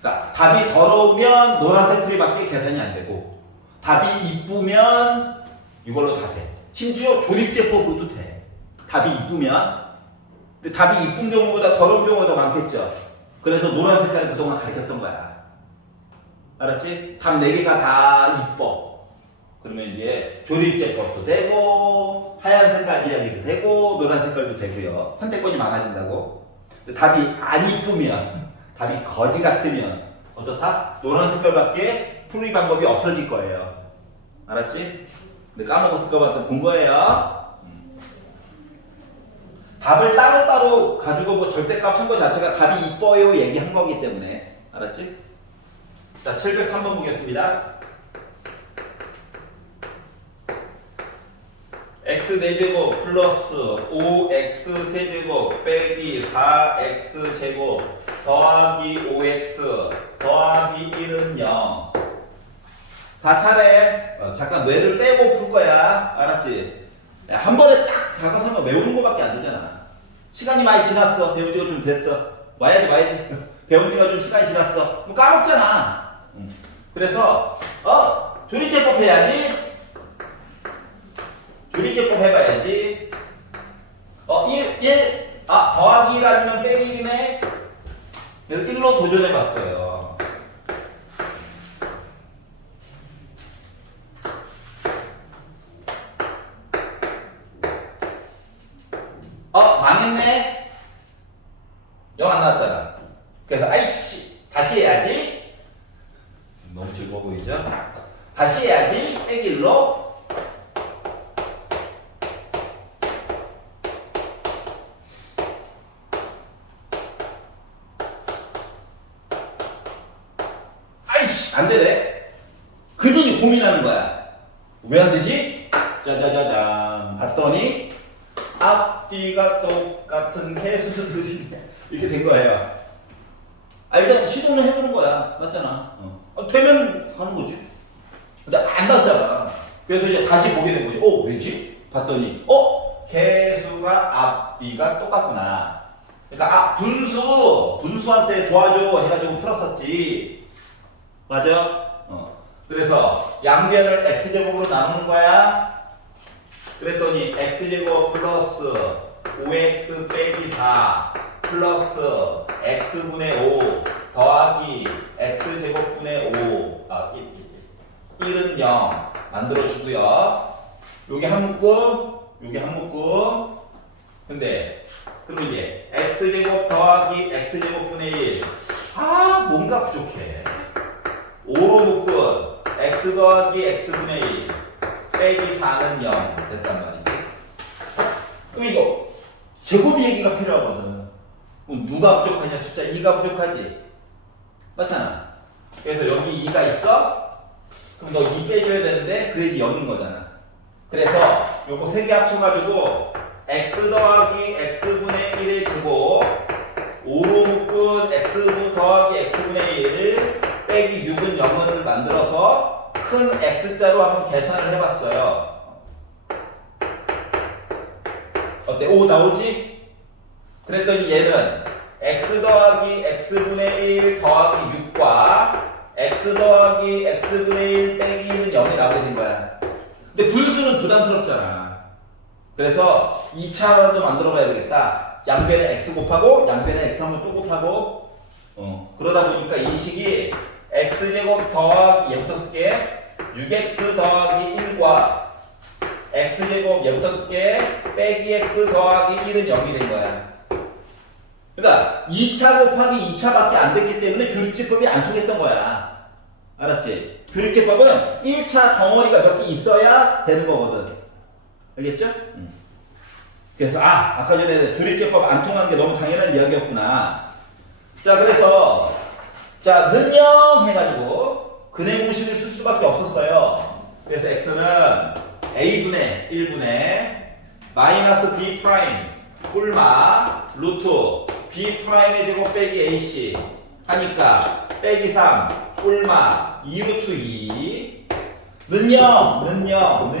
그러니까 답이 더러우면 노란색 틀이밖에 계산이 안 되고 답이 이쁘면 이걸로 다 돼. 심지어 조립제법으로도 돼. 답이 이쁘면. 근데 답이 이쁜 경우보다 더러운 경우가 더 많겠죠. 그래서 노란 색깔을 그동안 가르쳤던 거야. 알았지? 답 4개가 다 이뻐. 그러면 이제 조립제법도 되고 하얀 색깔 이야기도 되고 노란 색깔도 되고요. 선택권이 많아진다고. 근데 답이 안 이쁘면 답이 거지 같으면 어떻다? 노란 색깔밖에 풀이 방법이 없어질 거예요. 알았지? 근데 까먹었을까봐 본 거예요. 답을 따로따로 가지고 뭐 절대값 한 거 자체가 답이 이뻐요 얘기한 거기 때문에. 알았지? 자, 703번 보겠습니다. x 4제곱 플러스 5x 세제곱 빼기 4x 제곱 더하기 5x 더하기 1은 0. 4차례 잠깐 뇌를 빼고 풀 거야. 알았지? 야, 한 번에 딱 다가서면 외우는 거밖에 안 되잖아. 시간이 많이 지났어. 배운 지가 좀 됐어. 와야지. 배운 지가 좀 시간이 지났어. 뭐 까먹잖아. 그래서 조리제법 해야지. 조리제법 해봐야지. 1 더하기 1 아니면 빼기 1이네. 그래서 1로 도전해봤어요. 망했네. 0 안 나왔잖아. 그래서 아이씨 다시 해야지. 너무 즐거워 보이죠? 다시 해야지. 빼기 1로. 아이씨 안 되네. 그러니 고민하는 거야. 왜 안 되지? 짜자자잔 봤더니 앞뒤가 똑같은 해수들이 이렇게 된 거예요. 일단 시도는 해보는 거야. 맞잖아. 되면 하는 거지. 근데 안 났잖아. 그래서 이제 다시 보게 된 거지. 왜지? 봤더니 개수가 앞뒤가 똑같구나. 그러니까 분수한테 도와줘 해가지고 풀었었지. 맞아? 그래서 양변을 x제곱으로 나누는 거야. 그랬더니 x제곱 플러스 5x 빼기 4 플러스 x분의 5 더하기 x제곱분의 1은 0 만들어주고요. 요게 한 묶음, 요게 한 묶음. 근데 그럼 이제 x제곱 더하기 x제곱분의 1 뭔가 부족해. 5로 묶은 x 더하기 x분의 1 빼기 4는 0 됐단 말이지. 그럼 이거 제곱 얘기가 필요하거든. 그럼 누가 부족하냐? 숫자 2가 부족하지. 맞잖아. 그래서 여기 2가 있어? 그럼 너 2 빼줘야 되는데 그래야지 0인 거잖아. 그래서 요거 3개 합쳐가지고 x 더하기 x분의 1의 제곱 5로 묶은 x 더하기 x분의 1 빼기 6은 0을 만들어서 큰 x자로 한번 계산을 해봤어요. 어때? 5 나오지? 그랬더니 얘는 x 더하기 x분의 1 더하기 6과 x 더하기 x분의 1 빼기 1은 0이 나오게 된 거야. 근데 분수는 부담스럽잖아. 그래서 2차라도 만들어 봐야 되겠다. 양변에 x 곱하고 양변에 x 한번 또 곱하고 그러다 보니까 이 식이 x제곱 더하기 얘부터 쓸게 6x 더하기 1과 x제곱 얘부터 쓸게 빼기 x 더하기 1은 0이 된 거야. 그러니까 2차 곱하기 2차밖에 안 됐기 때문에 교육제법이 안 통했던 거야. 알았지? 교육제법은 1차 덩어리가 몇 개 있어야 되는 거거든. 알겠죠? 그래서 아까 전에 조립제법 안 통하는 게 너무 당연한 이야기였구나. 자, 그래서 자, 는영 해가지고 근해 공식을 쓸 수밖에 없었어요. 그래서 x는 a분의 1분의 마이너스 b 프라임 꿀마 루트 b 프라임의 제곱 빼기 ac 하니까 빼기 3 꿀마 2 루트 2 는영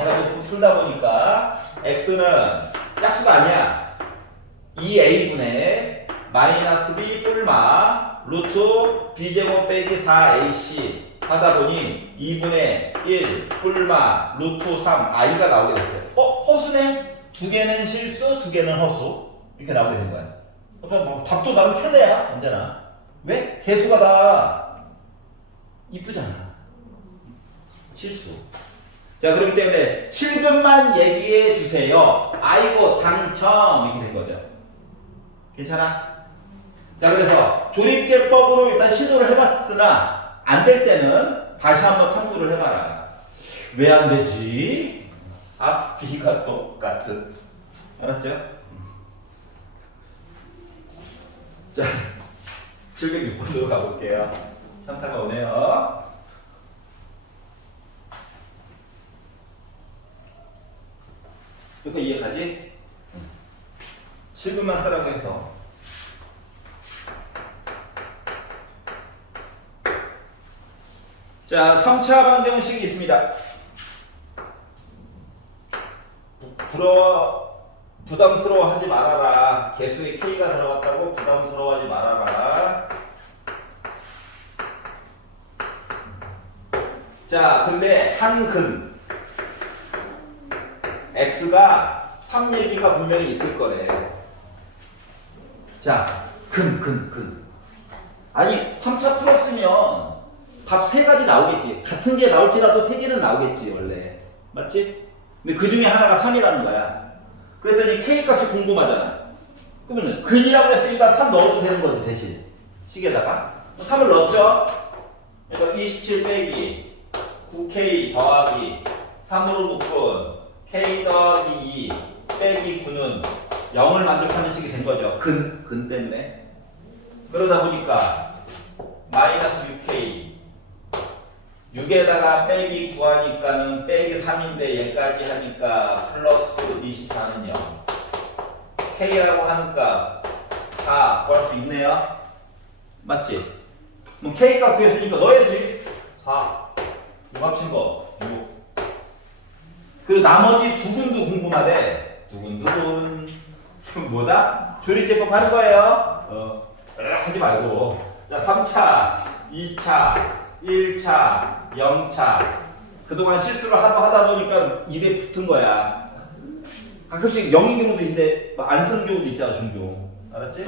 해가지고 풀다 보니까 x는 짝수가 아니야. 2a분의 마이너스 b 뿔마 루트 b제곱 빼기 4ac 하다 보니 2분의 1 뿔마 루트 3 i가 나오게 됐어요. 허수네? 두 개는 실수, 두 개는 허수. 이렇게 나오게 된 거야. 뭐 답도 나름 편해야 언제나. 왜? 개수가 다 이쁘잖아. 실수. 자, 그렇기 때문에 실근만 얘기해 주세요. 아이고 당첨 이렇게 된 거죠. 괜찮아? 자, 그래서 조립제법으로 일단 시도를 해봤으나 안 될 때는 다시 한번 탐구를 해봐라. 왜 안 되지? 앞뒤가 똑같은. 알았죠? 자, 706번으로 가볼게요. 현타가 오네요. 이거 이해가지? 실근만 쓰라고 해서. 자, 3차 방정식이 있습니다. 부담스러워하지 말아라. 개수에 K가 들어갔다고 부담스러워하지 말아라. 자, 근데 한근 X가 3 얘기가 분명히 있을 거래. 자, 근. 아니, 3차 풀었으면 답 3가지 나오겠지. 같은 게 나올지라도 3개는 나오겠지, 원래. 맞지? 근데 그 중에 하나가 3이라는 거야. 그랬더니 K 값이 궁금하잖아. 그러면 근이라고 했으니까 3 넣어도 되는 거지, 대신. 식에다가. 3을 넣었죠? 그러니까 27 빼기 9K 더하기 3으로 묶은 K 더하기 2 빼기 9는 0을 만족하는 식이 된 거죠. 근 때문에. 그러다 보니까 마이너스 6K 6에다가 빼기 9 하니까는 빼기 3인데 얘까지 하니까 플러스 24는 0. K라고 하는 값 4 구할 수 있네요. 맞지? 그럼 K 값 구했으니까 넣어야지. 4 이거 합친 거 6. 그리고 나머지 두근도 궁금하대. 두근두근. 그럼 뭐다? 조립제법 하는 거예요. 하지 말고. 자, 3차, 2차, 1차, 0차. 그동안 실수를 하다 보니까 입에 붙은 거야. 가끔씩 0인 경우도 있는데 안 쓰는 경우도 있잖아, 종종. 알았지?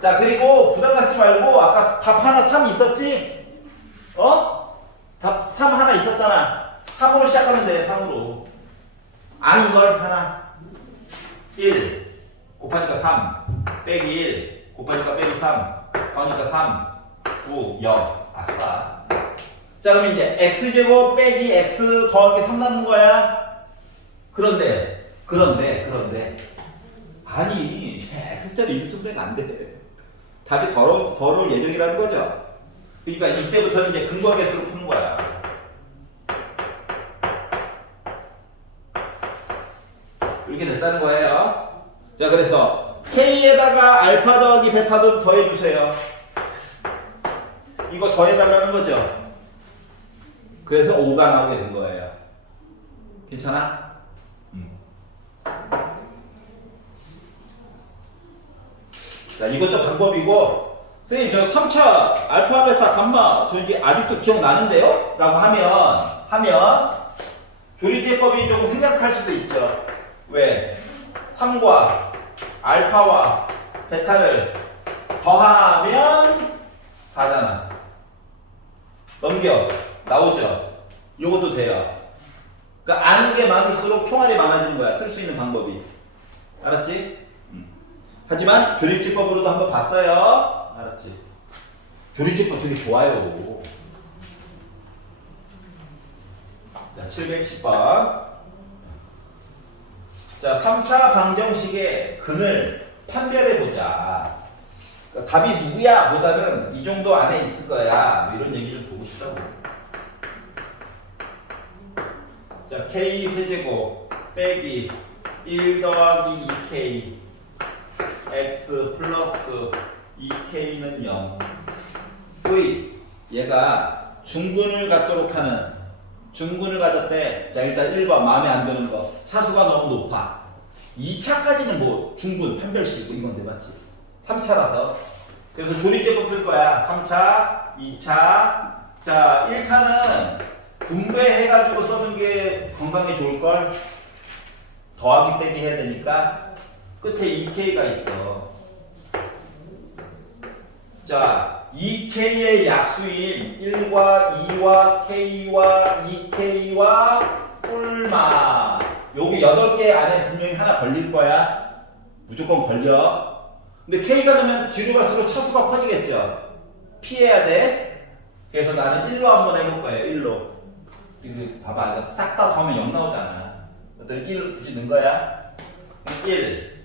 자, 그리고 부담 갖지 말고 아까 답 하나 3 있었지? 답 3 하나 있었잖아. 3으로 시작하면 돼, 3으로. 아는 걸 하나. 1 곱하니까 3 빼기 1 곱하니까 빼기 3 더하니까 3 9, 0. 아싸. 자, 그럼 이제 x제곱 빼기 x 더하기 3 남은 거야. 그런데. 아니, x자리 일수분해가 안 돼. 답이 더러울 예정이라는 거죠. 그러니까 이때부터는 이제 근거계수로 푸는 거야. 이렇게 됐다는 거예요. 자, 그래서 K에다가 알파 더하기 베타도 더해주세요. 이거 더해달라는 거죠. 그래서 5가 나오게 된 거예요. 괜찮아? 자, 이것도 방법이고, 선생님, 저 3차 알파, 베타, 감마, 저 이제 아직도 기억나는데요? 라고 하면, 조리제법이 조금 생각할 수도 있죠. 왜? 3과 알파와 베타를 더하면 4잖아. 넘겨. 나오죠? 요것도 돼요. 그러니까 아는 게 많을수록 총알이 많아지는 거야. 쓸 수 있는 방법이. 알았지? 하지만 조립제법으로도 한번 봤어요. 알았지? 조립제법 되게 좋아요. 자, 710번. 자, 3차 방정식의 근을 판별해보자. 그러니까 답이 누구야? 보다는 이 정도 안에 있을 거야. 뭐 이런 얘기 좀 보고 싶다고. 자, k 세제곱 빼기 1 더하기 2k x 플러스 2k는 0. 얘가 중근을 갖도록 하는 중근을 가졌대. 자, 일단 1번 마음에 안 드는 거. 차수가 너무 높아. 2차까지는 뭐 중근, 판별식 뭐 이건데 맞지? 3차라서. 그래서 조립제법 쓸 거야. 3차, 2차. 자, 1차는 분배해가지고 써는 게 건강에 좋을걸? 더하기 빼기 해야 되니까 끝에 2k가 있어. 자, 2k의 약수인 1과 2와 k와 2k와 꿀마. 여기 8개 안에 분명히 하나 걸릴 거야. 무조건 걸려. 근데 k가 되면 뒤로 갈수록 차수가 커지겠죠. 피해야 돼. 그래서 나는 1로 한번 해볼 거예요. 1로. 이거 봐봐. 싹 다 더하면 0 나오잖아. 그랬더니 1 굳이 넣은 거야. 1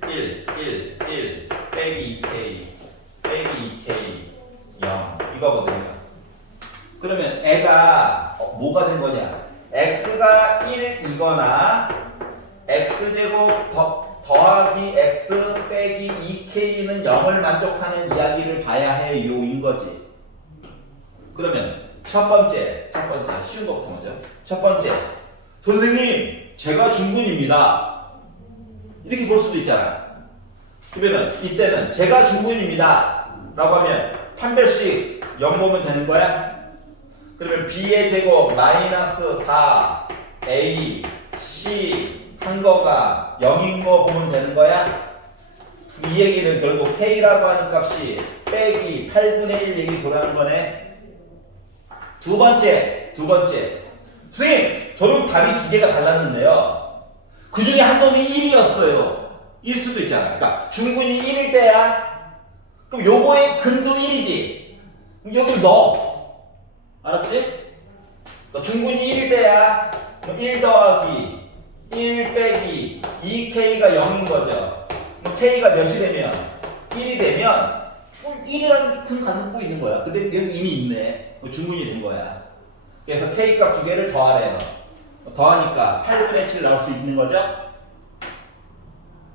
빼기 2k 빼기 2k 0 이거거든요. 그러면 애가 뭐가 된 거냐? x가 1이거나 x제곱 더하기 x 빼기 2k는 0을 만족하는 이야기를 봐야 해요. 인 거지. 그러면 첫 번째 쉬운 것부터 먼저. 첫 번째, 선생님 제가 중근입니다. 이렇게 볼 수도 있잖아. 그러면 이때는 제가 중근입니다 라고 하면 판별식 0 보면 되는 거야. 그러면 b의 제곱 마이너스 4 a c 한 거가 0인 거 보면 되는 거야. 이 얘기는 결국 k라고 하는 값이 빼기 8분의 1 얘기 보라는 거네. 두 번째 선생님 저는 답이 2개가 달랐는데요. 그 중에 한 놈이 1이었어요. 일 수도 있잖아. 그러니까 중근이 1일 때야. 그럼 요거의 근도 1이지. 그럼 여기를 넣어. 알았지? 그러니까 중근이 1일 때야. 그럼 1 더하기 1 빼기 2k가 0인 거죠. 그럼 k가 몇이 되면 1이 되면 1이라는 큰 갖고 있는 거야. 근데 여기 이미 있네. 중근이 된 거야. 그래서 k값 2개를 더하래요. 더하니까 8분의 7 나올 수 있는 거죠?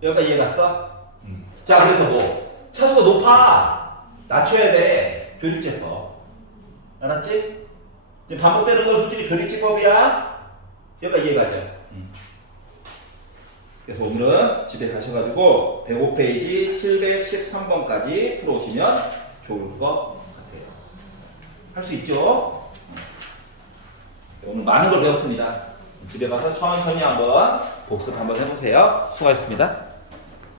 여기까지 이해 갔어? 자, 그래서 뭐 차수가 높아. 낮춰야 돼. 조립제법. 알았지? 지금 반복되는 건 솔직히 조립제법이야. 여기까지 이해 가죠? 그래서 오늘은 집에 가셔가지고 105페이지 713번까지 풀어오시면 좋을 것 같아요. 할 수 있죠? 오늘 많은 걸 배웠습니다. 집에 가서 천천히 한번 복습 한번 해보세요. 수고하셨습니다.